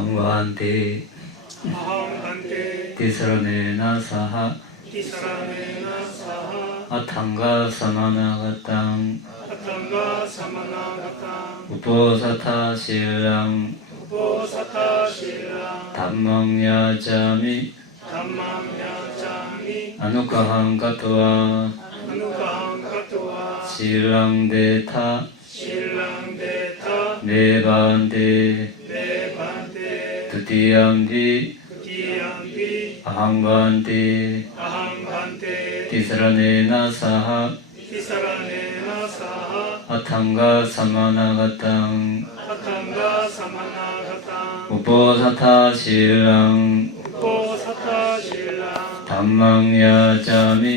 aham vanti tisaranena saha atthanga samanagatam uposatha silang dhammam yajami anukaham katva silang detha nebante tutiyampi aham vanti tisaranena saha atthanga samanagatam uposatha silang dhammam yajami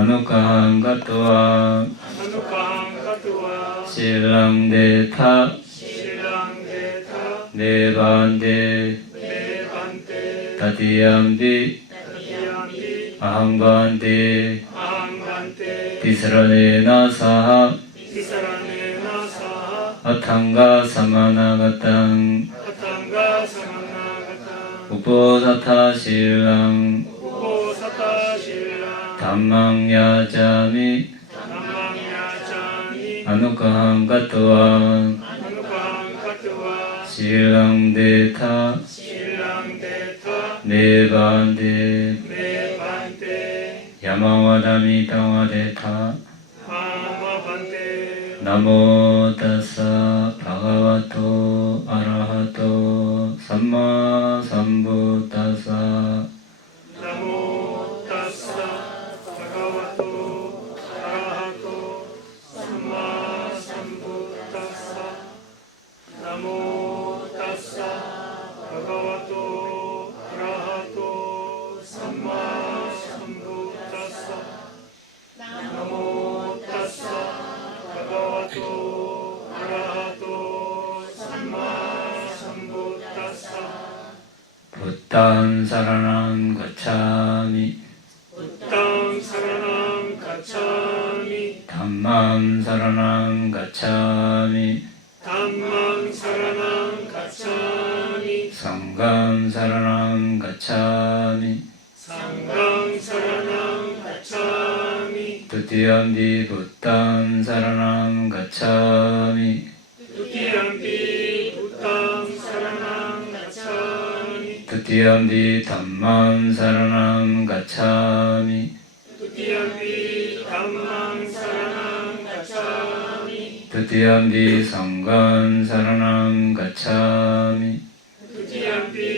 anukaham katva silang detha nebante tatiyampi aham vanti tisaranena saha atthanga samanagatam uposatha silang dhammam yajami anukaham katva silang detha nebante yamavadami tavadetha namo tassa bhagavato arahato samma sambuddhassa namo tassa bhagavato arahato samma sambuddhassa namo tassa bhagavato arahato samma sambuddhassa namo tassa bhagavato arahato samma sambuddhassa buddhaṃ saranam gacchāmi buddhaṃ saranam gacchāmi dhammam saranam gacchāmi dhammam saranam gacchāmi sangham saranam gacchāmi sangham saranam gacchāmi tutiyampi buddhaṃ saranam gacchāmi tutiyampi buddhaṃ saranam gacchāmi tutiyampi dhammam saranam gacchāmi tutiyampi dhammam saranam gacchāmi tutiyampi sangham saranam gacchāmi tutiyampi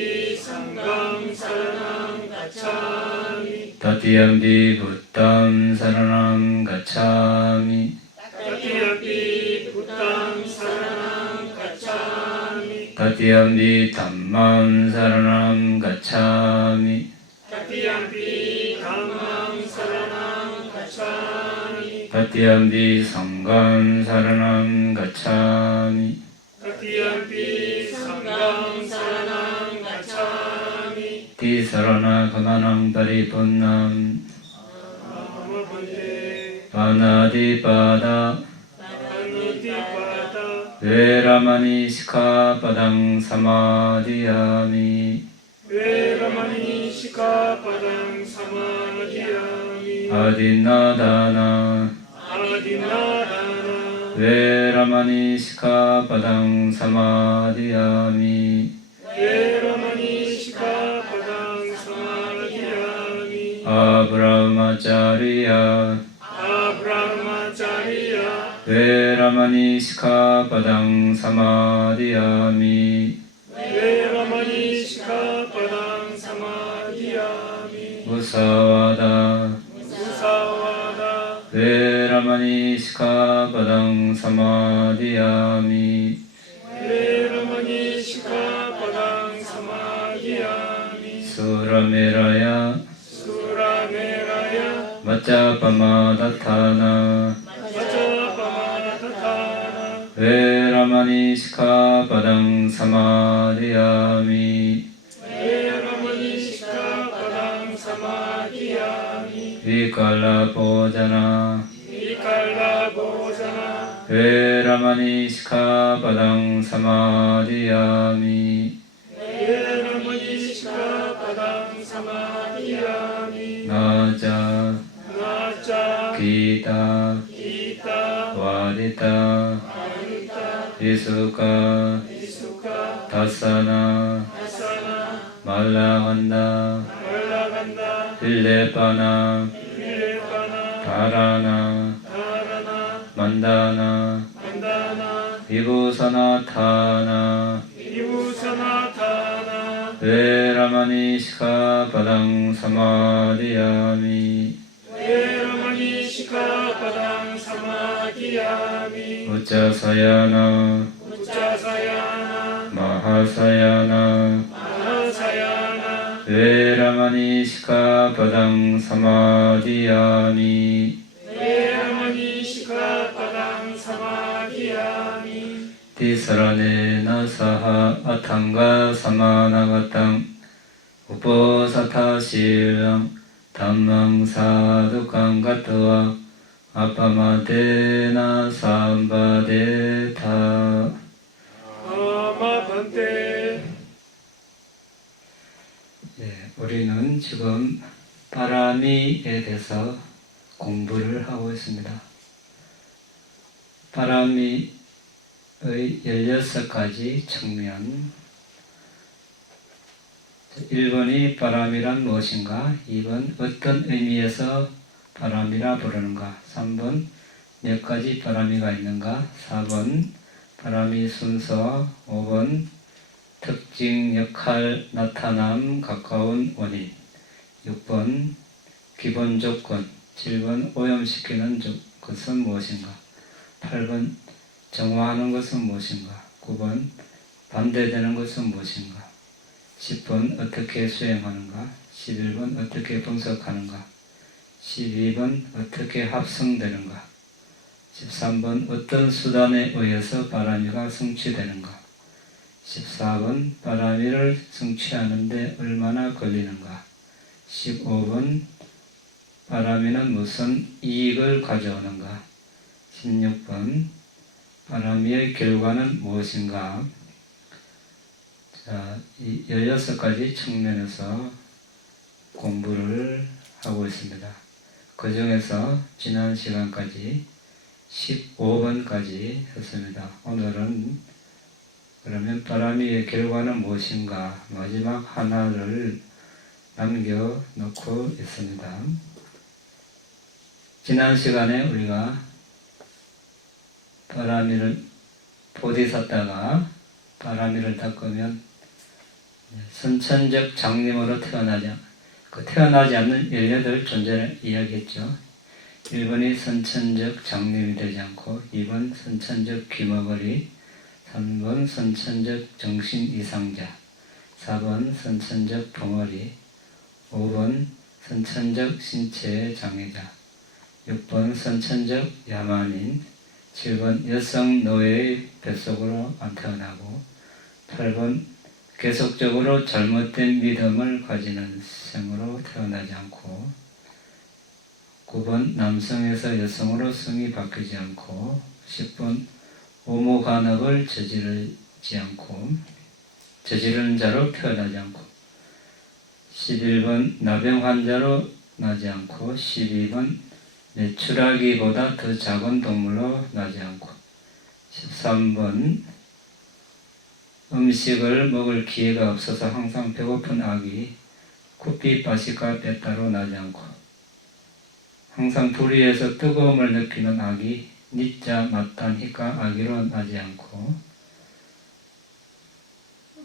sangham saranam gacchāmi tatiyampi buddhaṃ saranam gacchāmi tatiyampi buddhaṃ saranam gacchāmi tatiyampi dhammam saranam gacchāmi tatiyampi dhammam saranam gacchāmi tatiyampi sangham saranam gacchāmi tatiyampi sangham saranam gacchāmi tisarana gamanam paripurnam namo bhante panadipada anutipada veramani sikkhapadam samadhiyami veramani sikkhapadam samadhiyami adinadana adinadana veramani sikkhapadam samadhiyami veramani sikkhapadam samadhiyami abrahmacharya abrahmacharya veramani sikkhapadam samadhiyami veramani sikkhapadam samadhiyami musavada musavada veramani sikkhapadam samadhiyami veramani sikkhapadam samadhiyami surameraya surameraya maccapamadatthana vajapamadatthana veramani sikkhapadam samadhiyami veramani sikkhapadam samadhiyami vikalabhojana vikalabhojana 웨라마니 시카바당 사마디야미 웨라마니 시카바당 사마디야미 나자 나짜 기타 기타 와디타 아니타 이수카 이수카 다사나 아사나 말라간다 말라간다 빌레파나 밀레파나 다라나 다라나 만다나 만다나 비부사나타나 이부사나타나 웨라마니 시카바당 사마디야미 웨라마니 시카바당 사마디야미 우짜사야나 우짜사야나 마하사야나 마하사야나 웨라마니 시카바당 사마디야미 웨라마니 시카바당 사마디야미 티사라네나 사하 아탕가 사마나가탕 우포사타실랑 담망사두강 가트와 아빠마데나 삼바데타. 아마반테. 우리는 지금 바라미에 대해서 공부를 하고 있습니다. 바라미의 16가지 측면. 1번이 바람이란 무엇인가? 2번 어떤 의미에서 바람이라 부르는가? 3번 몇 가지 바람이가 있는가? 4번 바람이 순서. 5번 특징, 역할, 나타남, 가까운 원인. 6번 기본 조건. 7번 오염시키는 것은 무엇인가? 8번 정화하는 것은 무엇인가? 9번 반대되는 것은 무엇인가? 10번 어떻게 수행하는가? 11번 어떻게 분석하는가? 12번 어떻게 합성되는가? 13번 어떤 수단에 의해서 바람이가 성취되는가? 14번 바람이를 성취하는데 얼마나 걸리는가? 15번 바람이는 무슨 이익을 가져오는가? 16번 바람이의 결과는 무엇인가? 자, 이 16가지 측면에서 공부를 하고 있습니다. 그 중에서 지난 시간까지 15번까지 했습니다. 오늘은 그러면 바람이의 결과는 무엇인가? 마지막 하나를 남겨놓고 있습니다. 지난 시간에 우리가 바람이를 보디사tta가 바람이를 닦으면 선천적 장님으로 태어나지 않는 18 존재를 이야기했죠. 1번이 선천적 장님이 되지 않고 2번 선천적 귀머거리, 3번 선천적 정신 이상자, 4번 선천적 벙어리, 5번 선천적 신체 장애자, 6번 선천적 야만인, 7번 여성 노예의 뱃속으로 안 태어나고, 8번 계속적으로 잘못된 믿음을 가지는 생으로 태어나지 않고, 9번 남성에서 여성으로 성이 바뀌지 않고, 10번 오모간업을 저지르지 않고 저지르는 자로 태어나지 않고, 11번 나병 환자로 나지 않고, 12번 메추라기보다 더 작은 동물로 나지 않고, 13번 음식을 먹을 기회가 없어서 항상 배고픈 아기 쿠피바시카 베타로 나지 않고, 항상 불의에서 뜨거움을 느끼는 아기 니짜 마탄 히카 아기로 나지 않고,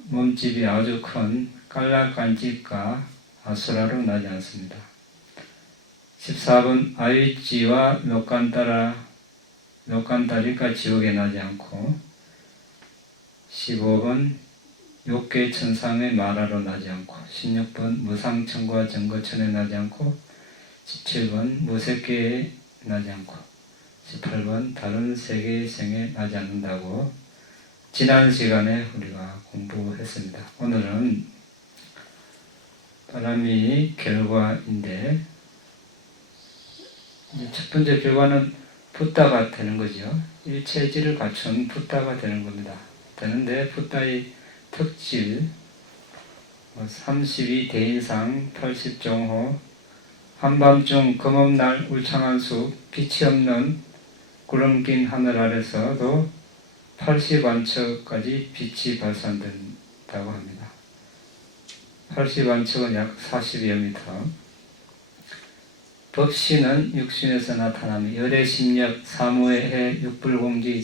몸집이 아주 큰 깔라간지카 아수라로 나지 않습니다. 14번 아위찌와 묘칸타리카 지옥에 나지 않고, 15번 욕계 천상의 마라로 나지 않고, 16번 무상천과 정거천에 나지 않고, 17번 무색계에 나지 않고, 18번 다른 세계의 생에 나지 않는다고 지난 시간에 우리가 공부했습니다. 오늘은 바람이 결과인데, 첫 번째 결과는 붓다가 되는 거죠. 일체질을 갖춘 붓다가 되는 겁니다. 되는데 붓다의 특질 32대인상 80종호 한밤중 검업날 울창한 숲 빛이 없는 구름 낀 하늘 아래서도 80안척까지 빛이 발산된다고 합니다. 80안척은 약 40여 미터. 법신은 육신에서 나타나며 열애심력, 사무해해, 육불공지,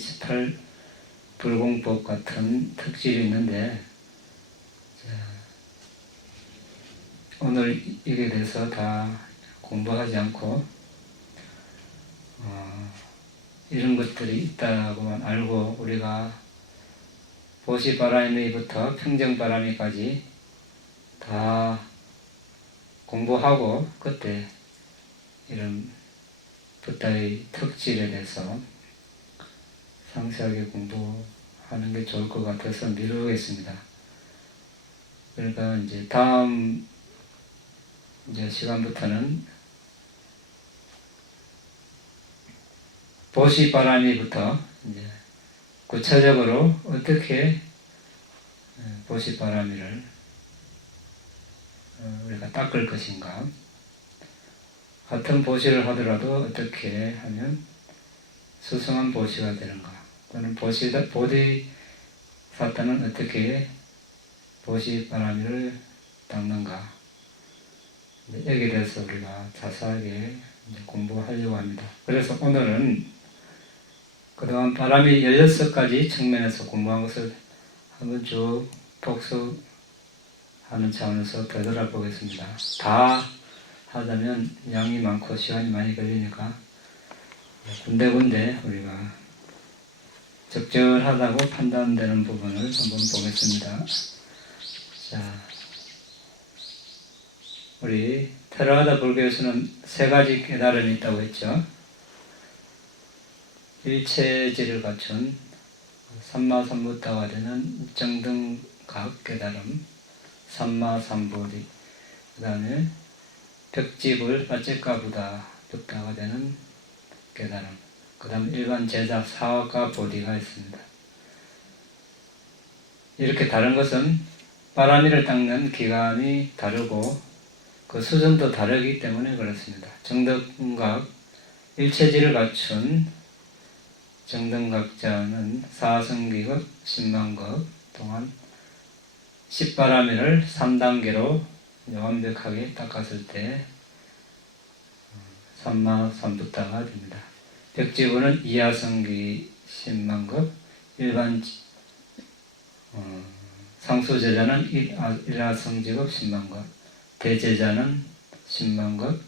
18불공법 같은 특질이 있는데 오늘 이에 대해서 다 공부하지 않고 이런 것들이 있다고만 알고 우리가 보시바라미부터 평정바라미까지 다 공부하고 그때 이런 붓다의 특질에 대해서 상세하게 공부하는 게 좋을 것 같아서 미루겠습니다. 그러니까 이제 다음 시간부터는 보시바라미부터 이제 구체적으로 어떻게 보시바라미를 우리가 닦을 것인가, 같은 보시를 하더라도 어떻게 하면 수승한 보시가 되는가, 또는 보디사타는 어떻게 보시바라미를 닦는가, 여기에 대해서 우리가 자세하게 공부하려고 합니다. 그래서 오늘은 그동안 바람이 16가지 측면에서 공부한 것을 한번 쭉 복습하는 차원에서 되돌아보겠습니다. 다 하자면 양이 많고 시간이 많이 걸리니까 군데군데 우리가 적절하다고 판단되는 부분을 한번 보겠습니다. 자, 우리 테라와다 불교에서는 3가지 깨달음이 있다고 했죠. 일체질을 갖춘 삼마삼부타가 되는 정등각 깨달음, 삼마삼보리, 그 다음에 벽집을 아째까부다 붓다가 되는 깨달음, 그 다음 일반 제자 사와가 보디가 있습니다. 이렇게 다른 것은 바라미를 닦는 기간이 다르고 그 수준도 다르기 때문에 그렇습니다. 정등각, 일체질을 갖춘 정등각자는 4성기급, 10만급 동안 10바라미를 3단계로 완벽하게 닦았을 때 삼마삼부타가 됩니다. 벽지부는 2하성기 10만급, 일반 상수제자는 1하성지급 10만급, 대제자는 10만급,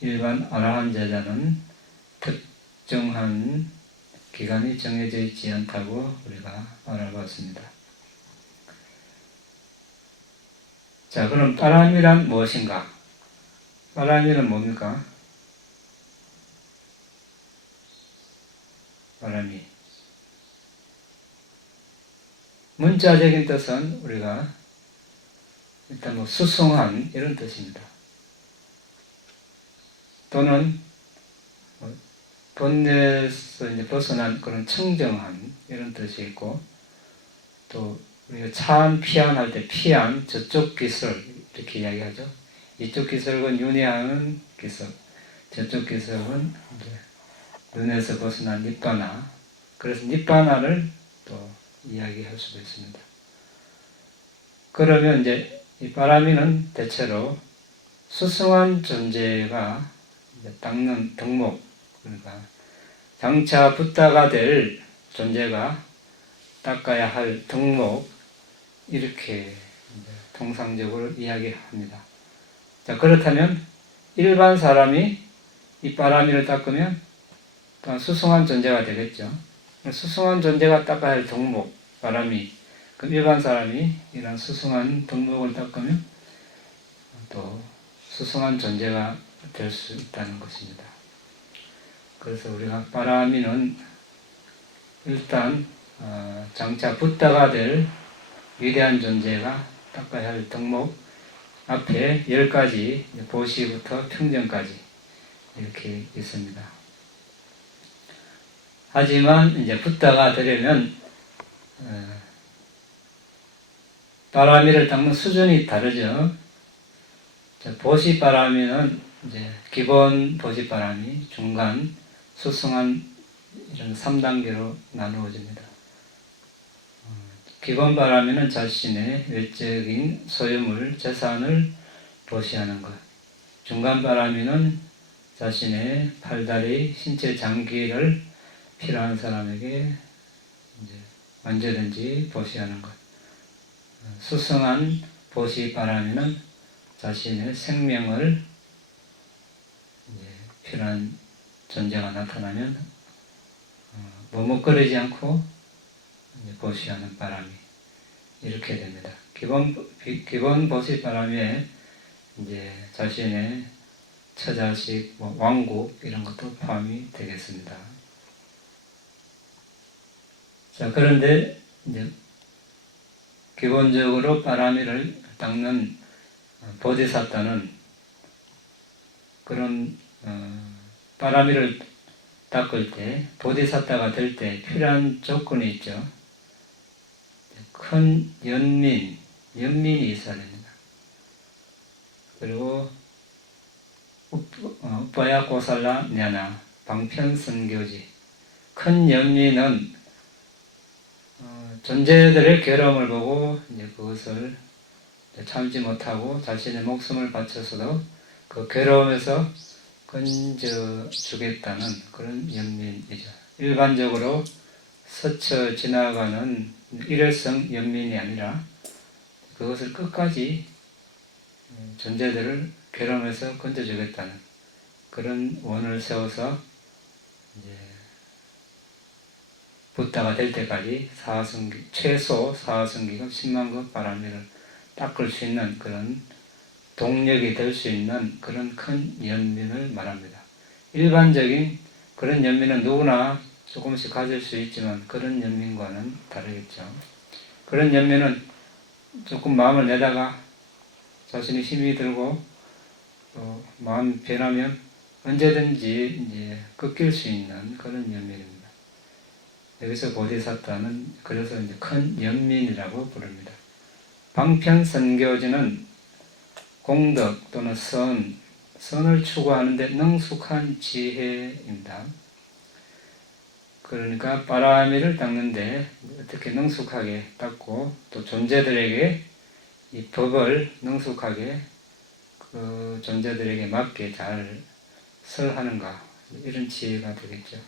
일반 아라한 제자는 특정한 기간이 정해져 있지 않다고 우리가 알아봤습니다. 자, 그럼 바람이란 무엇인가? 바람이란 뭡니까? 바람이. 문자적인 뜻은 우리가 일단 수승한 이런 뜻입니다. 또는 본래에서 이제 벗어난 그런 청정한 이런 뜻이 있고, 또 우리가 차안 피안할 때 피안 저쪽 기설 이렇게 이야기하죠. 이쪽 기설은 윤회하는 기설, 저쪽 기설은 이제 눈에서 벗어난 니빠나. 그래서 니빠나를 또 이야기할 수도 있습니다. 그러면 이제 이 바라미는 대체로 수승한 존재가 닦는 덕목, 그러니까 장차 붓다가 될 존재가 닦아야 할 덕목, 이렇게 통상적으로 이야기합니다. 자, 그렇다면 일반 사람이 이 바라미를 닦으면 수승한 존재가 되겠죠. 수승한 존재가 닦아야 할 덕목, 바라미, 그 일반 사람이 이런 수승한 덕목을 닦으면 또 수승한 존재가 될 수 있다는 것입니다. 그래서 우리가 바라미는 일단 장차 붓다가 될 위대한 존재가 닦아야 할 덕목 앞에 10가지 보시부터 평정까지 이렇게 있습니다. 하지만 이제 붓다가 되려면 바람이를 닦는 수준이 다르죠. 보시바람이는 이제 기본 보시바람이, 중간, 수승한 이런 3단계로 나누어집니다. 기본 바람이는 자신의 외적인 소유물, 재산을 보시하는 것. 중간 바람이는 자신의 팔다리, 신체 장기를 필요한 사람에게 이제 언제든지 보시하는 것. 수승한 보시바람이는 자신의 생명을 이제 필요한 존재가 나타나면 머뭇거리지 않고 보시하는 바람이 이렇게 됩니다. 기본 보시바람에 이제 자신의 처자식, 왕국 이런 것도 포함이 되겠습니다. 자, 그런데 이제 기본적으로 바람이를 닦는 보디사tta는 그런 바람이를 닦을 때, 보디사tta가 될 때 필요한 조건이 있죠. 큰 연민이 있어야 됩니다. 그리고 우빠야 고살라 냐나, 방편선교지. 큰 연민은 존재들의 괴로움을 보고 이제 그것을 참지 못하고 자신의 목숨을 바쳐서도 그 괴로움에서 건져주겠다는 그런 연민이죠. 일반적으로 스쳐 지나가는 일회성 연민이 아니라 그것을 끝까지 존재들을 괴로움에서 건져주겠다는 그런 원을 세워서 이제 붓다가 될 때까지 최소 사성기급 10만 급 바람이를 닦을 수 있는 그런 동력이 될 수 있는 그런 큰 연민을 말합니다. 일반적인 그런 연민은 누구나 조금씩 가질 수 있지만 그런 연민과는 다르겠죠. 그런 연민은 조금 마음을 내다가 자신이 힘이 들고 또 마음이 변하면 언제든지 이제 꺾일 수 있는 그런 연민입니다. 여기서 보디사tta는 그래서 이제 큰 연민이라고 부릅니다. 방편선교지는 공덕 또는 선을 추구하는데 능숙한 지혜입니다. 그러니까 바라미를 닦는데 어떻게 능숙하게 닦고 또 존재들에게 이 법을 능숙하게 그 존재들에게 맞게 잘 설하는가, 이런 지혜가 되겠죠.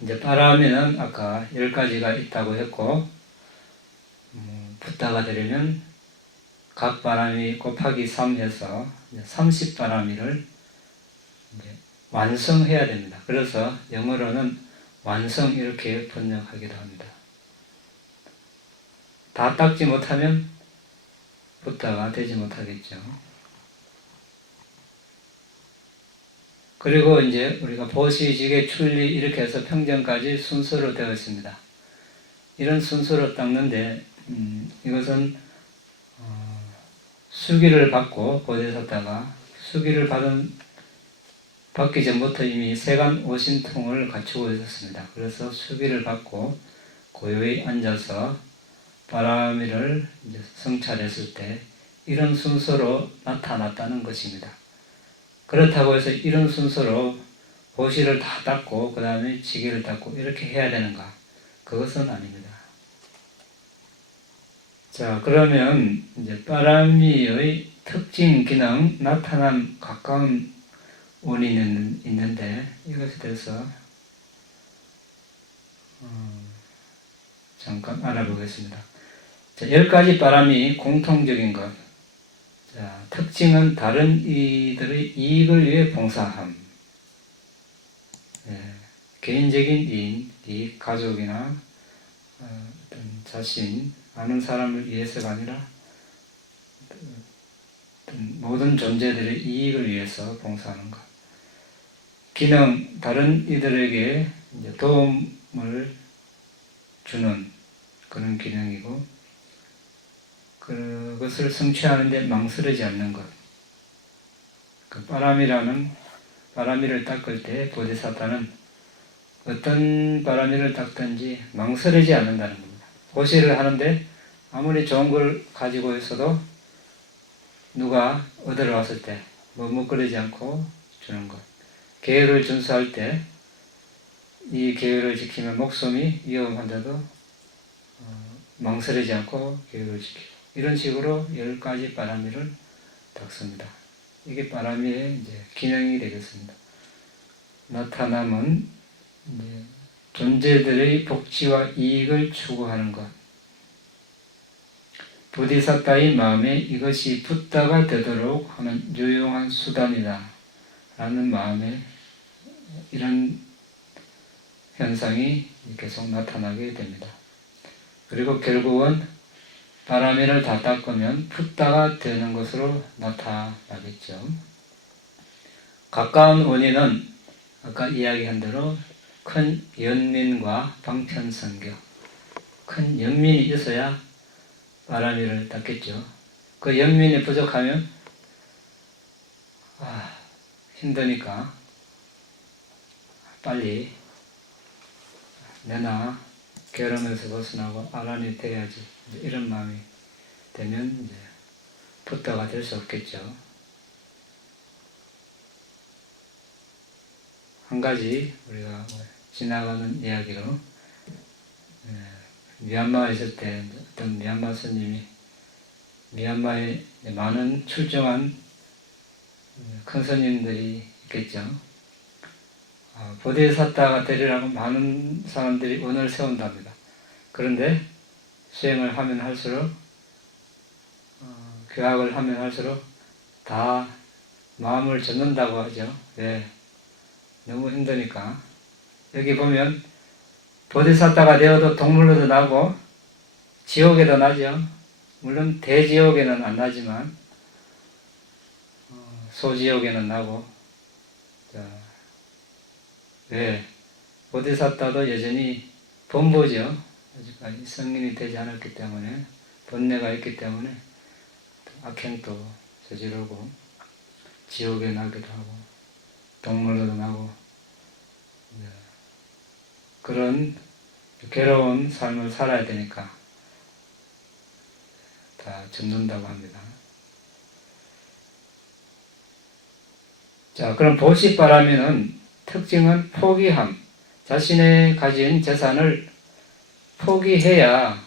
이제 바라미는 아까 10가지가 있다고 했고, 붓다가 되려면 각 바람이 곱하기 3 해서 30바람이를 완성해야 됩니다. 그래서 영어로는 완성 이렇게 번역하기도 합니다. 다 닦지 못하면 붓다가 되지 못하겠죠. 그리고 이제 우리가 보시지게 출리 이렇게 해서 평전까지 순서로 되어 있습니다. 이런 순서로 닦는데 이것은 수기를 받고 보디사tta가 수기를 받기 전부터 이미 세간 오신통을 갖추고 있었습니다. 그래서 수기를 받고 고요히 앉아서 바라미를 이제 성찰했을 때 이런 순서로 나타났다는 것입니다. 그렇다고 해서 이런 순서로 보시를 다 닦고 그 다음에 지기를 닦고 이렇게 해야 되는가? 그것은 아닙니다. 자, 그러면 이제 바라미의 특징, 기능, 나타남, 가까운 원인은 있는데 이것에 대해서 잠깐 알아보겠습니다. 자, 10가지 바람이 공통적인 것. 자, 특징은 다른 이들의 이익을 위해 봉사함. 개인적인 이익, 가족이나 어떤 자신, 아는 사람을 위해서가 아니라 모든 존재들의 이익을 위해서 봉사하는 것. 기능, 다른 이들에게 이제 도움을 주는 그런 기능이고, 그것을 성취하는데 망설이지 않는 것. 그 바람이라는 바람이를 닦을 때 보디사타는 어떤 바람이를 닦든지 망설이지 않는다는 겁니다. 보시를 하는데 아무리 좋은 걸 가지고 있어도 누가 얻으러 왔을 때 머뭇거리지 않고 주는 것. 계율을 준수할 때 이 계율을 지키면 목숨이 위험한데도 망설이지 않고 계율을 지키고 이런 식으로 10가지 바람이를 닦습니다. 이게 바람이의 이제 기능이 되겠습니다. 나타남은 이제 존재들의 복지와 이익을 추구하는 것. 보디사타의 마음에 이것이 붓다가 되도록 하는 유용한 수단이다 라는 마음에 이런 현상이 계속 나타나게 됩니다. 그리고 결국은 바람이를 다 닦으면 붓다가 되는 것으로 나타나겠죠. 가까운 원인은 아까 이야기한 대로 큰 연민과 방편성교, 큰 연민이 있어야 바람이를 닦겠죠. 그 연민이 부족하면 힘드니까 빨리 내나 결함에서 벗어나고 아란이 돼야지 이런 마음이 되면 이제 붓다가 될 수 없겠죠. 한 가지 우리가 지나가는 이야기로 미얀마에 있을 때 어떤 미얀마 스님이 미얀마에 많은 출중한 큰 스님들이 있겠죠. 보디사타가 되리라고 많은 사람들이 원을 세운답니다. 그런데 수행을 하면 할수록 교학을 하면 할수록 다 마음을 젖는다고 하죠. 왜? 너무 힘드니까. 여기 보면 보디사타가 되어도 동물로도 나고 지옥에도 나죠. 물론 대지옥에는 안 나지만 소지옥에는 나고. 왜? 보디사타도 여전히 범보죠. 아직까지 성인이 되지 않았기 때문에 번뇌가 있기 때문에 악행도 저지르고 지옥에 나기도 하고 동물로도 나고 그런 괴로운 삶을 살아야 되니까 다 젖는다고 합니다. 자, 그럼 보시바라미는 특징은 포기함. 자신의 가진 재산을 포기해야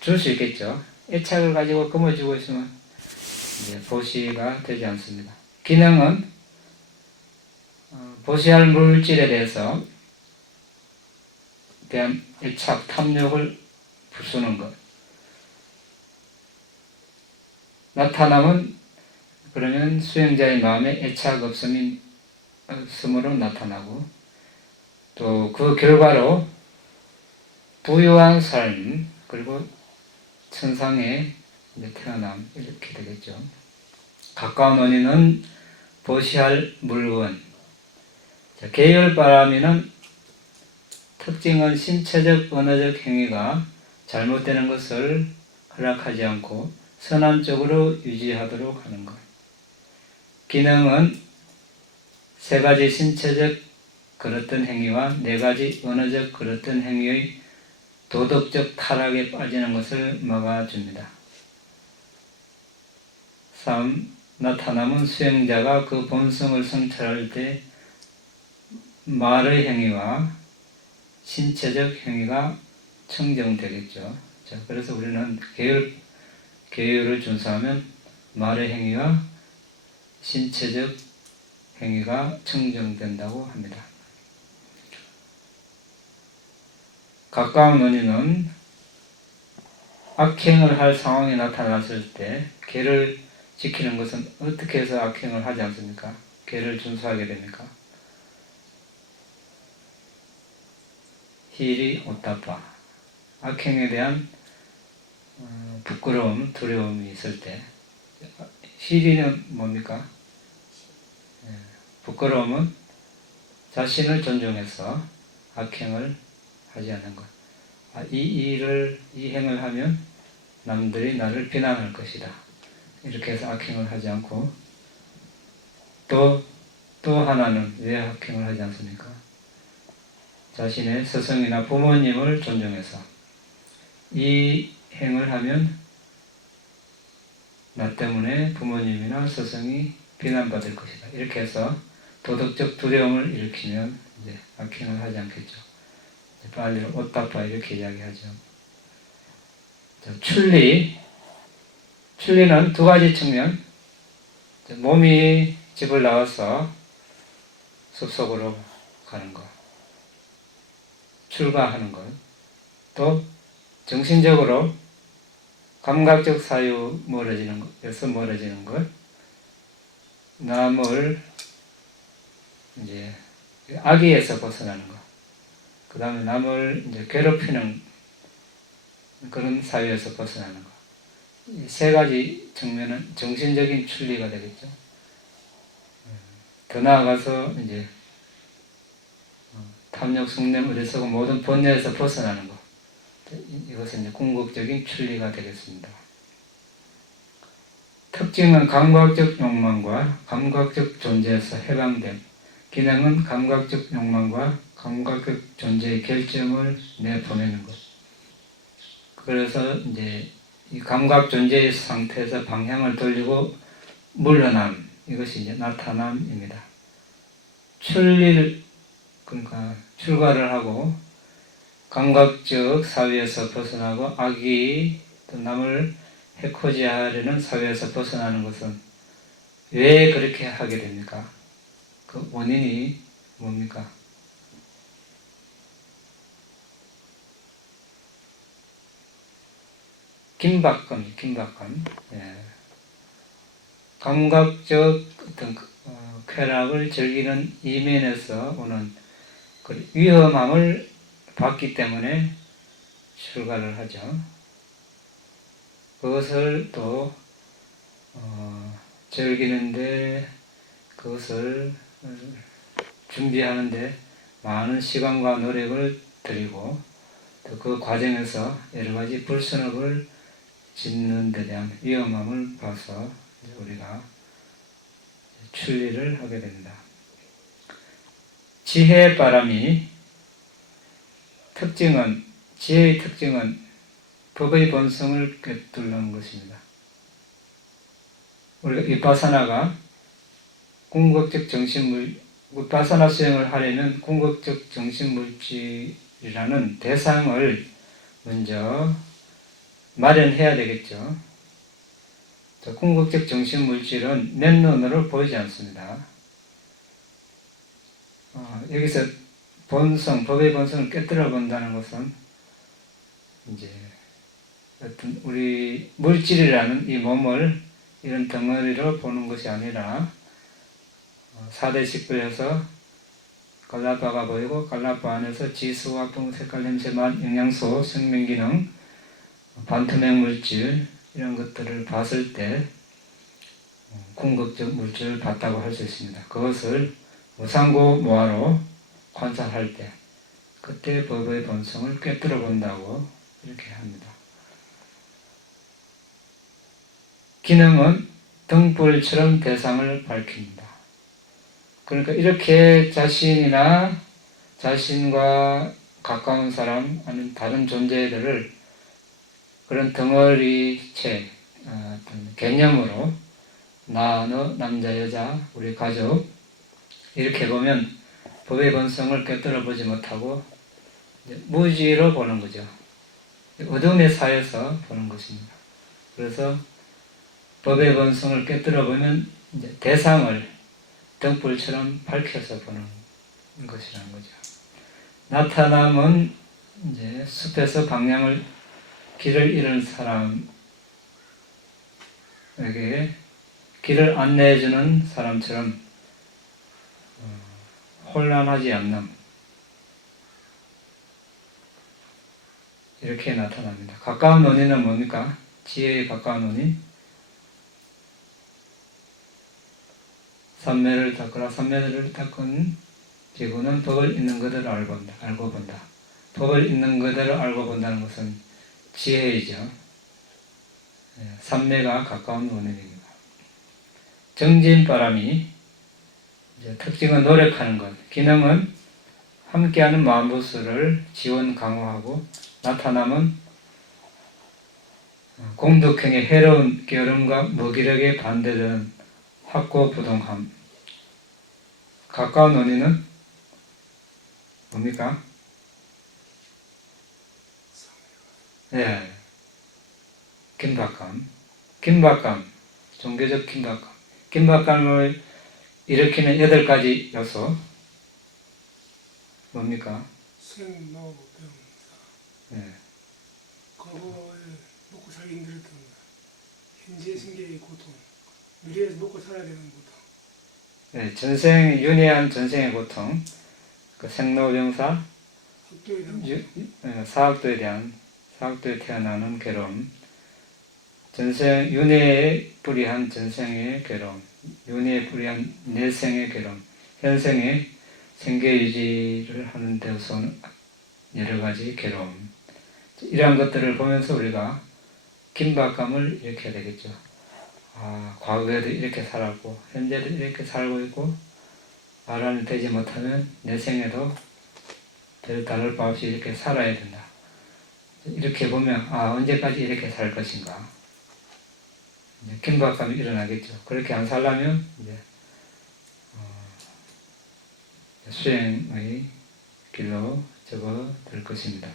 줄 수 있겠죠. 애착을 가지고 거머쥐고 있으면 이제 보시가 되지 않습니다. 기능은 보시할 물질에 대한 애착, 탐욕을 부수는 것. 나타남은 그러면 수행자의 마음에 애착 없음으로 나타나고 또 그 결과로 부유한 삶 그리고 천상에 태어남 이렇게 되겠죠. 가까운 원인은 보시할 물건. 계율바람이는 특징은 신체적 언어적 행위가 잘못되는 것을 허락하지 않고 선한 쪽으로 유지하도록 하는 것. 기능은 3가지 신체적 그렇던 행위와 4가지 언어적 그렇던 행위의 도덕적 타락에 빠지는 것을 막아줍니다. 3. 나타남은 수행자가 그 본성을 성찰할 때 말의 행위와 신체적 행위가 청정되겠죠. 자, 그래서 우리는 계율을 준수하면 말의 행위와 신체적 행위가 청정된다고 합니다. 가까운 원인은 악행을 할 상황이 나타났을 때 계를 지키는 것은 어떻게 해서 악행을 하지 않습니까? 계를 준수하게 됩니까? 히리 오타파 악행에 대한 부끄러움, 두려움이 있을 때 히리는 뭡니까? 부끄러움은 자신을 존중해서 악행을 하지 않는 것. 이 행을 하면 남들이 나를 비난할 것이다. 이렇게 해서 악행을 하지 않고 또 또 하나는 왜 학행을 하지 않습니까? 자신의 스승이나 부모님을 존중해서 이 행을 하면 나 때문에 부모님이나 스승이 비난받을 것이다. 이렇게 해서 도덕적 두려움을 일으키면 이제 학행을 하지 않겠죠. 빨리 옷 닦아 이렇게 이야기하죠. 출리는 두 가지 측면. 몸이 집을 나와서 숲속으로 가는 것, 출가하는 것, 또 정신적으로 감각적 사유 멀어지는 것, 남을 이제 악의에서 벗어나는 것, 그 다음에 남을 이제 괴롭히는 그런 사유에서 벗어나는 것. 이 세 가지 측면은 정신적인 출리가 되겠죠. 더 나아가서 이제 탐욕, 숙냄, 어리석음 모든 번뇌에서 벗어나는 것. 이것은 이제 궁극적인 출리가 되겠습니다. 특징은 감각적 욕망과 감각적 존재에서 해방됨. 기능은 감각적 욕망과 감각적 존재의 결점을 내보내는 것. 그래서 이제 이 감각 존재의 상태에서 방향을 돌리고 물러남, 이것이 이제 나타남입니다. 그러니까 출가를 하고 감각적 사회에서 벗어나고 악의, 또 남을 해코지하려는 사회에서 벗어나는 것은 왜 그렇게 하게 됩니까? 그 원인이 뭡니까? 긴박감. 예. 감각적 어떤 쾌락을 즐기는 이면에서 오는 그 위험함을 봤기 때문에 출가를 하죠. 그것을 또 즐기는데, 그것을 준비하는데 많은 시간과 노력을 들이고, 또 그 과정에서 여러 가지 불선업을 짓는 데 대한 위험함을 봐서 우리가 출리를 하게 됩니다. 지혜의 지혜의 특징은 법의 본성을 꿰뚫는 것입니다. 우리가 비파사나가 비파사나 수행을 하려면 궁극적 정신물질이라는 대상을 먼저 마련해야 되겠죠. 궁극적 정신물질은 맨눈으로 보이지 않습니다. 여기서 법의 본성을 깨뜨려 본다는 것은 이제 어떤 우리 물질이라는 이 몸을 이런 덩어리로 보는 것이 아니라 4대 식별해서 갈라파가 보이고, 갈라파 안에서 지수, 화풍, 색깔, 냄새, 맛, 영양소, 생명기능, 반투명 물질 이런 것들을 봤을 때 궁극적 물질을 봤다고 할 수 있습니다. 그것을 무상고 모아로 관찰할 때 그때 법의 본성을 꿰뚫어 본다고 이렇게 합니다. 기능은 등불처럼 대상을 밝힙니다. 그러니까 이렇게 자신과 가까운 사람 아니면 다른 존재들을 그런 덩어리체, 어떤 개념으로 나, 너, 남자, 여자, 우리 가족 이렇게 보면 법의 본성을 꿰뚫어 보지 못하고 무지로 보는 거죠. 어둠의 사이에서 보는 것입니다. 그래서 법의 본성을 꿰뚫어 보면 이제 대상을 등불처럼 밝혀서 보는 것이라는 거죠. 나타남은 이제 숲에서 길을 잃은 사람에게 길을 안내해주는 사람처럼 혼란하지 않는, 이렇게 나타납니다. 가까운 논의는 뭡니까? 지혜의 가까운 논의. 삼매를 닦은 지구는 법을 있는 그대로 알고 본다. 법을 있는 그대로 알고 본다는 것은 지혜이죠. 삼매가 가까운 원인입니다. 정진바람이 이제 특징은 노력하는 것, 기능은 함께하는 마음부스를 지원 강화하고, 나타남은 공덕행의 해로운 게으름과 무기력에 반대되는 확고부동함. 가까운 원인은 뭡니까? 예, 긴박감, 종교적 긴박감을 일으키는 8가지 요소 뭡니까? 생로병사 예, 과거에 먹고 살기 힘들었던 현재 생계의 고통, 미래에서 먹고 살아야 되는 고통, 예, 윤회한 전생의 고통, 그 생로병사, 학교에 대한 사학도에 태어나는 괴로움, 윤회에 불이한 전생의 괴로움, 윤회에 불이한 내생의 괴로움, 현생의 생계 유지를 하는 데서 여러 가지 괴로움. 이러한 것들을 보면서 우리가 긴박감을 일으켜야 되겠죠. 과거에도 이렇게 살았고, 현재도 이렇게 살고 있고, 말하는 되지 못하면 내 생에도 별 다를 바 없이 이렇게 살아야 된다. 이렇게 보면, 언제까지 이렇게 살 것인가. 이제 긴박감이 일어나겠죠. 그렇게 안 살려면, 이제, 수행의 길로 접어들 것입니다.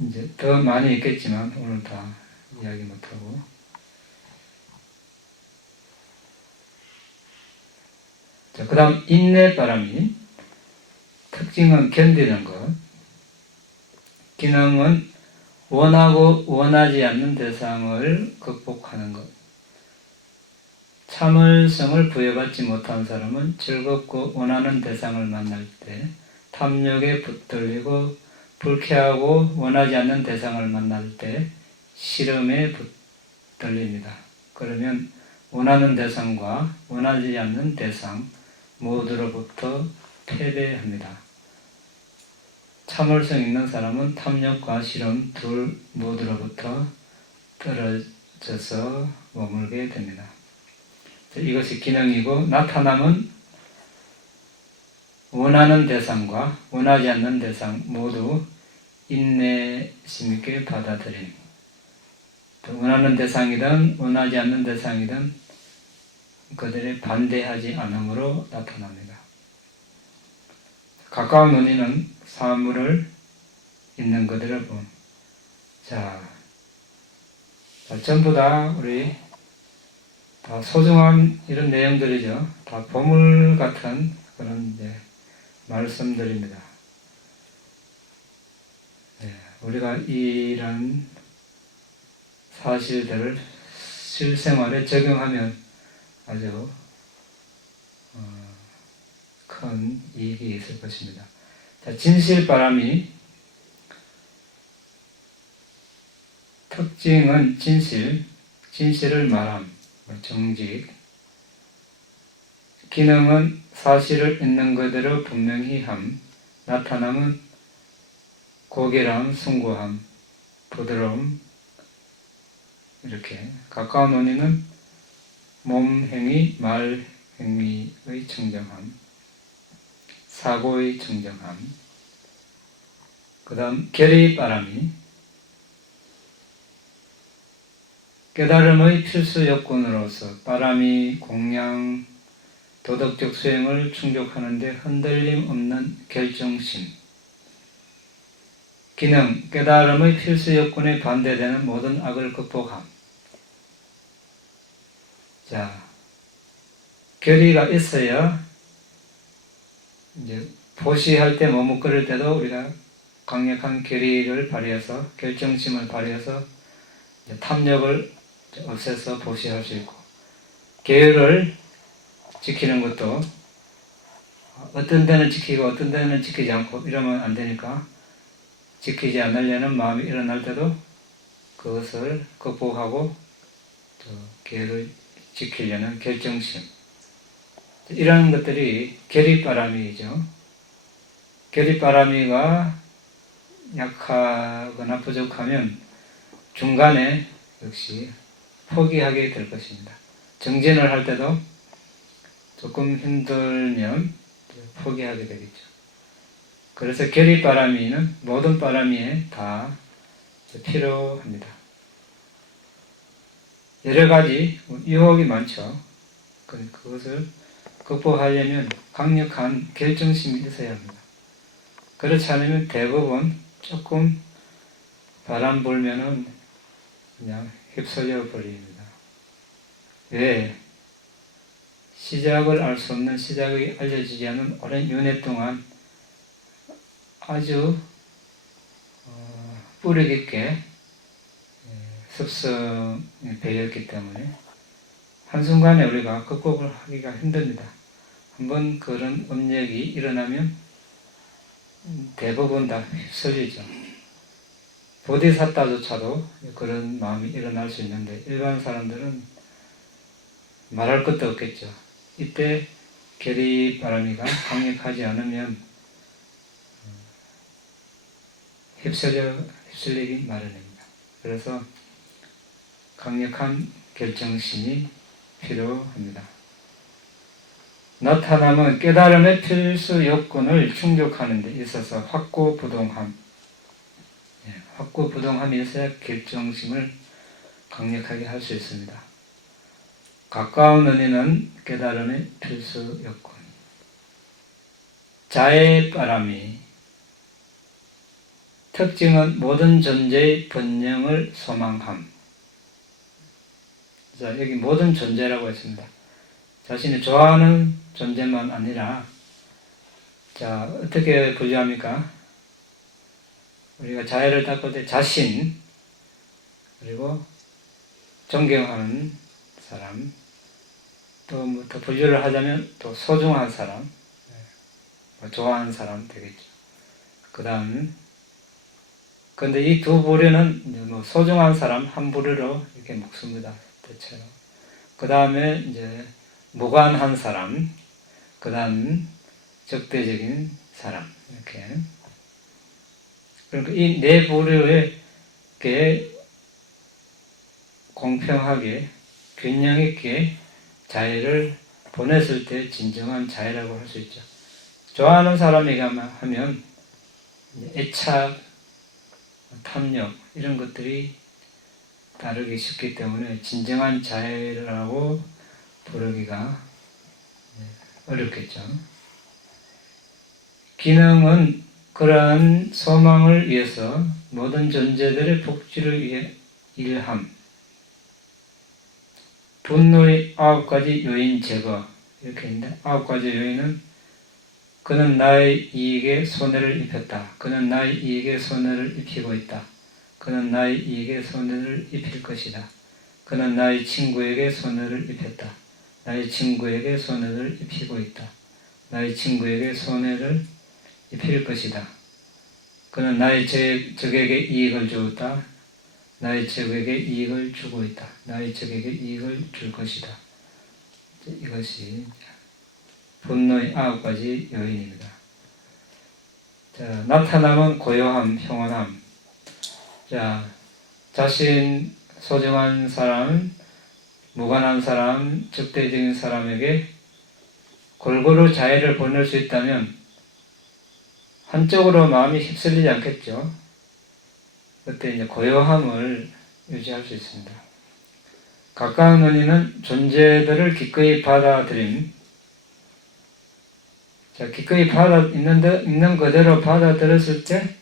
이제 더 많이 있겠지만 오늘 다 이야기 못하고, 자, 그 다음 인내바람이 특징은 견디는 것, 기능은 원하고 원하지 않는 대상을 극복하는 것. 참을성을 부여받지 못한 사람은 즐겁고 원하는 대상을 만날 때 탐욕에 붙들리고, 불쾌하고 원하지 않는 대상을 만날 때 시름에 붙들립니다. 그러면 원하는 대상과 원하지 않는 대상 모두로부터 패배합니다. 참을성 있는 사람은 탐욕과 시름 둘 모두로부터 떨어져서 머물게 됩니다. 이것이 기능이고, 나타남은 원하는 대상과 원하지 않는 대상 모두 인내심 있게 받아들임. 원하는 대상이든 원하지 않는 대상이든 그들의 반대하지 않음으로 나타납니다. 가까운 원인은 사물을 있는 그들을 본. 자, 전부 다 우리 다 소중한 이런 내용들이죠. 다 보물 같은 그런 이제 말씀드립니다. 우리가 이런 사실들을 실생활에 적용하면 아주 큰 이익이 있을 것입니다. 자, 진실바람이 특징은 진실을 말함, 정직. 기능은 사실을 있는 그대로 분명히 함. 나타남은 고결함, 숭고함, 부드러움. 이렇게 가까운 원인은 몸행위, 말행위의 청정함, 사고의 청정함. 그 다음 결의바람이 깨달음의 필수 요건으로서 바람이 공양, 도덕적 수행을 충족하는 데 흔들림 없는 결정심. 기능, 깨달음의 필수 요건에 반대되는 모든 악을 극복함. 자, 결의가 있어야 이제 보시할 때 머뭇거릴 때도 우리가 강력한 결의를 발휘해서, 결정심을 발휘해서 탐욕을 없애서 보시할 수 있고, 계율을 지키는 것도 어떤 데는 지키고 어떤 데는 지키지 않고 이러면 안 되니까, 지키지 않으려는 마음이 일어날 때도 그것을 극복하고 계율을 지키려는 결정심, 이런 것들이 결의바람이죠. 결의바람이가 약하거나 부족하면 중간에 역시 포기하게 될 것입니다. 정진을 할 때도 조금 힘들면 포기하게 되겠죠. 그래서 결의바람이는 모든 바람이에 다 필요합니다. 여러 가지 유혹이 많죠. 그것을 극복하려면 강력한 결정심이 있어야 합니다. 그렇지 않으면 대부분 조금 바람 불면은 그냥 휩쓸려 버립니다. 왜? 시작을 알 수 없는, 시작이 알려지지 않은 오랜 윤회 동안 아주 뿌리 깊게 습성이 배었기 때문에 한순간에 우리가 극복을 하기가 힘듭니다. 한번 그런 업력이 일어나면 대부분 다 휩쓸리죠. 보디사타조차도 그런 마음이 일어날 수 있는데 일반 사람들은 말할 것도 없겠죠. 이때 결의바람이가 강력하지 않으면 휩쓸리기 마련입니다. 그래서 강력한 결정심이 필요합니다. 나타남은 깨달음의 필수 요건을 충족하는 데 있어서 확고부동함, 확고부동함이 있어야 결정심을 강력하게 할 수 있습니다. 가까운 은혜는 깨달음의 필수 요건. 자애바람이 특징은 모든 존재의 번영을 소망함. 자, 여기 모든 존재라고 했습니다. 자신이 좋아하는 존재만 아니라, 자, 어떻게 분류합니까? 우리가 자애를 닦을 때 자신, 그리고 존경하는 사람, 또 뭐 더 분류를 하자면 또 소중한 사람, 좋아하는 사람 되겠죠. 그 다음, 근데 이 두 부류는 뭐 소중한 사람 한 부류로 이렇게 묶습니다. 대체로. 그 다음에 이제 무관한 사람, 그 다음 적대적인 사람, 이렇게. 그러니까 이 네 부류에게 공평하게 균형 있게 자애를 보냈을 때 진정한 자애라고 할 수 있죠. 좋아하는 사람에게 하면 애착, 탐욕 이런 것들이 다르기 쉽기 때문에 진정한 자애라고 부르기가 어렵겠죠. 기능은 그러한 소망을 위해서 모든 존재들의 복지를 위해 일함. 분노의 9가지 요인 제거 이렇게 있는데 9가지 요인은 그는 나의 이익에 손해를 입혔다. 그는 나의 이익에 손해를 입히고 있다. 그는 나의 이익에 손해를 입힐 것이다. 그는 나의 친구에게 손해를 입혔다. 나의 친구에게 손해를 입히고 있다. 나의 친구에게 손해를 입힐 것이다. 그는 나의 적에게 이익을 주었다. 나의 적에게 이익을 주고 있다. 나의 적에게 이익을 줄 것이다. 이것이 분노의 9가지 요인입니다. 자, 나타남은 고요함, 평온함. 자, 자신 소중한 사람, 무관한 사람, 적대적인 사람에게 골고루 자애를 보낼 수 있다면 한쪽으로 마음이 휩쓸리지 않겠죠. 그때 이제 고요함을 유지할 수 있습니다. 가까운 은혜는 존재들을 기꺼이 받아들임. 자, 기꺼이 있는 그대로 받아들였을 때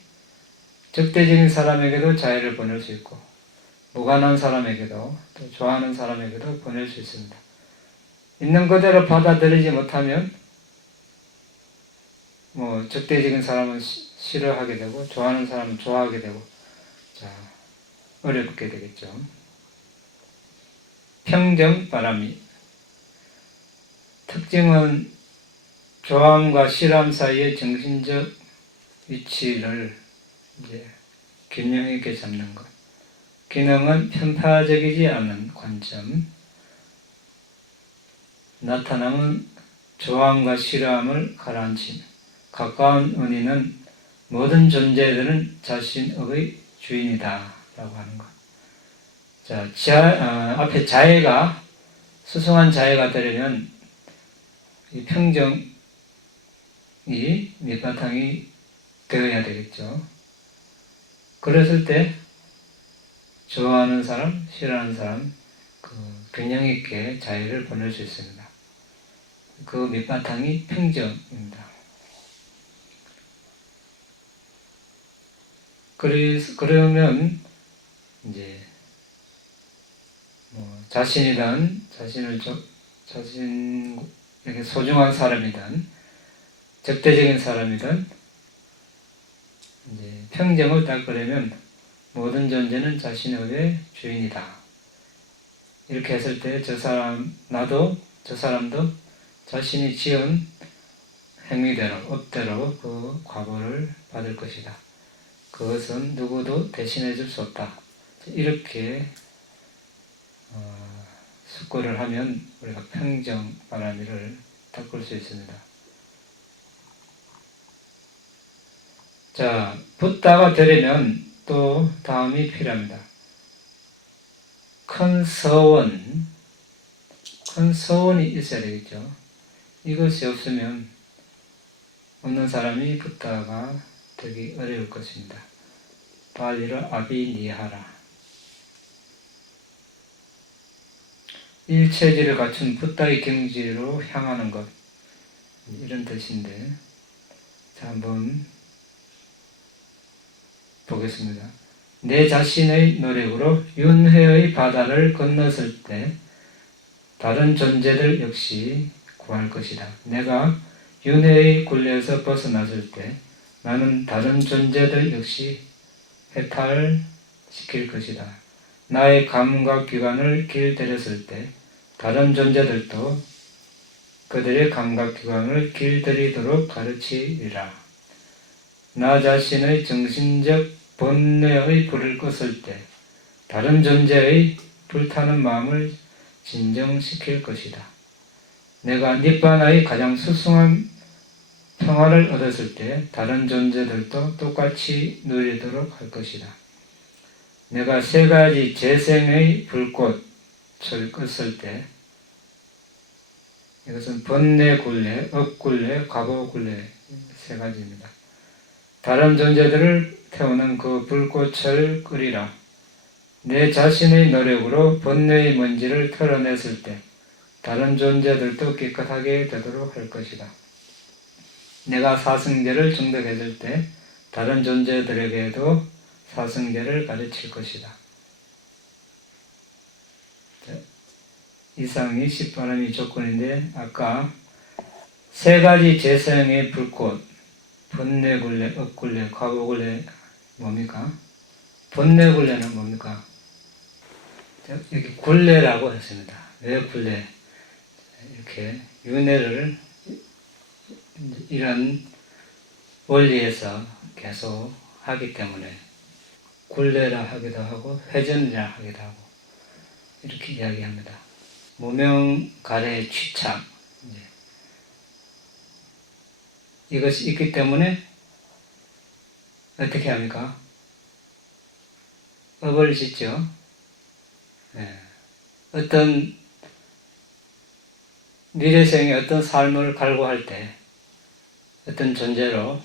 적대적인 사람에게도 자애를 보낼 수 있고 무관한 사람에게도 또 좋아하는 사람에게도 보낼 수 있습니다. 있는 그대로 받아들이지 못하면 뭐 적대적인 사람은 싫어하게 되고 좋아하는 사람은 좋아하게 되고 자, 어렵게 되겠죠. 평정바람이 특징은 좋아함과 싫어함 사이의 정신적 위치를 이제 균형 있게 잡는 것. 기능은 편파적이지 않은 관점. 나타남은 좋아함과 싫어함을 가라앉힘. 가까운 은희는 모든 존재들은 자신의 주인이다 라고 하는 것. 자, 이것이 분노의 9가지 요인입니다. 자, 나타남은 고요함, 평온함. 자, 기능은 그러한 소망을 위해서 모든 존재들을 자, 앞에 자해가 수승한 자해가 되려면 이 평정이 밑바탕이 되어야 되겠죠. 그랬을 때 좋아하는 사람, 싫어하는 사람 그 균형 있게 자해를 보낼 수 있습니다. 그 밑바탕이 평정입니다. 그러면 이제 자신이든 자신에게 소중한 사람이든 적대적인 사람이든 이제 평정을 닦으려면 모든 존재는 자신의 의의 주인이다. 이렇게 했을 때 나도 저 사람도 자신이 지은 행위대로 업대로 그 과보를 받을 것이다. 그것은 누구도 대신해 줄 수 없다. 이렇게 숙고를 하면 우리가 평정 바라미를 닦을 수 있습니다. 자, 붓다가 되려면 또 다음이 필요합니다. 큰 서원이 있어야 되겠죠. 이것이 없으면 없는 사람이 붓다가 되기 어려울 것입니다. 발리로 아비니하라. 일체질을 갖춘 붓다의 경지로 향하는 것, 이런 뜻인데, 자, 한번 보겠습니다. 내 자신의 노력으로 윤회의 바다를 건넜을 때 다른 존재들 역시 구할 것이다. 내가 윤회의 굴레에서 벗어났을 때 나는 다른 존재들 역시 해탈시킬 것이다. 나의 감각기관을 길들였을 때 다른 존재들도 그들의 감각기관을 길들이도록 가르치리라. 나 자신의 정신적 번뇌의 불을 껐을 때 다른 존재의 불타는 마음을 진정시킬 것이다. 내가 니바나의 가장 수승한 평화를 얻었을 때 다른 존재들도 똑같이 누리도록 할 것이다. 내가 세 가지 재생의 불꽃을 껐을 때 이것은 번뇌 굴레, 업굴레, 과보굴레 세 가지입니다. 다른 존재들을 태우는 그 불꽃을 끄리라. 내 자신의 노력으로 번뇌의 먼지를 털어냈을 때 다른 존재들도 깨끗하게 되도록 할 것이다. 내가 사승제를 정독했을 때 다른 존재들에게도 사승제를 가르칠 것이다. 자, 이상이 십바람이 조건인데 아까 세 가지 재생의 불꽃, 번뇌굴레, 업굴레, 과보굴레 뭡니까? 번뇌굴레는 뭡니까? 여기 굴레라고 했습니다. 왜 굴레? 이렇게 윤회를 이런 원리에서 계속 하기 때문에 굴레라 하기도 하고 회전이라 하기도 하고 이렇게 이야기합니다. 무명 가래 취착 이것이 있기 때문에 어떻게 합니까? 업을 짓죠. 네. 어떤 미래생의 어떤 삶을 갈구할 때 어떤 존재로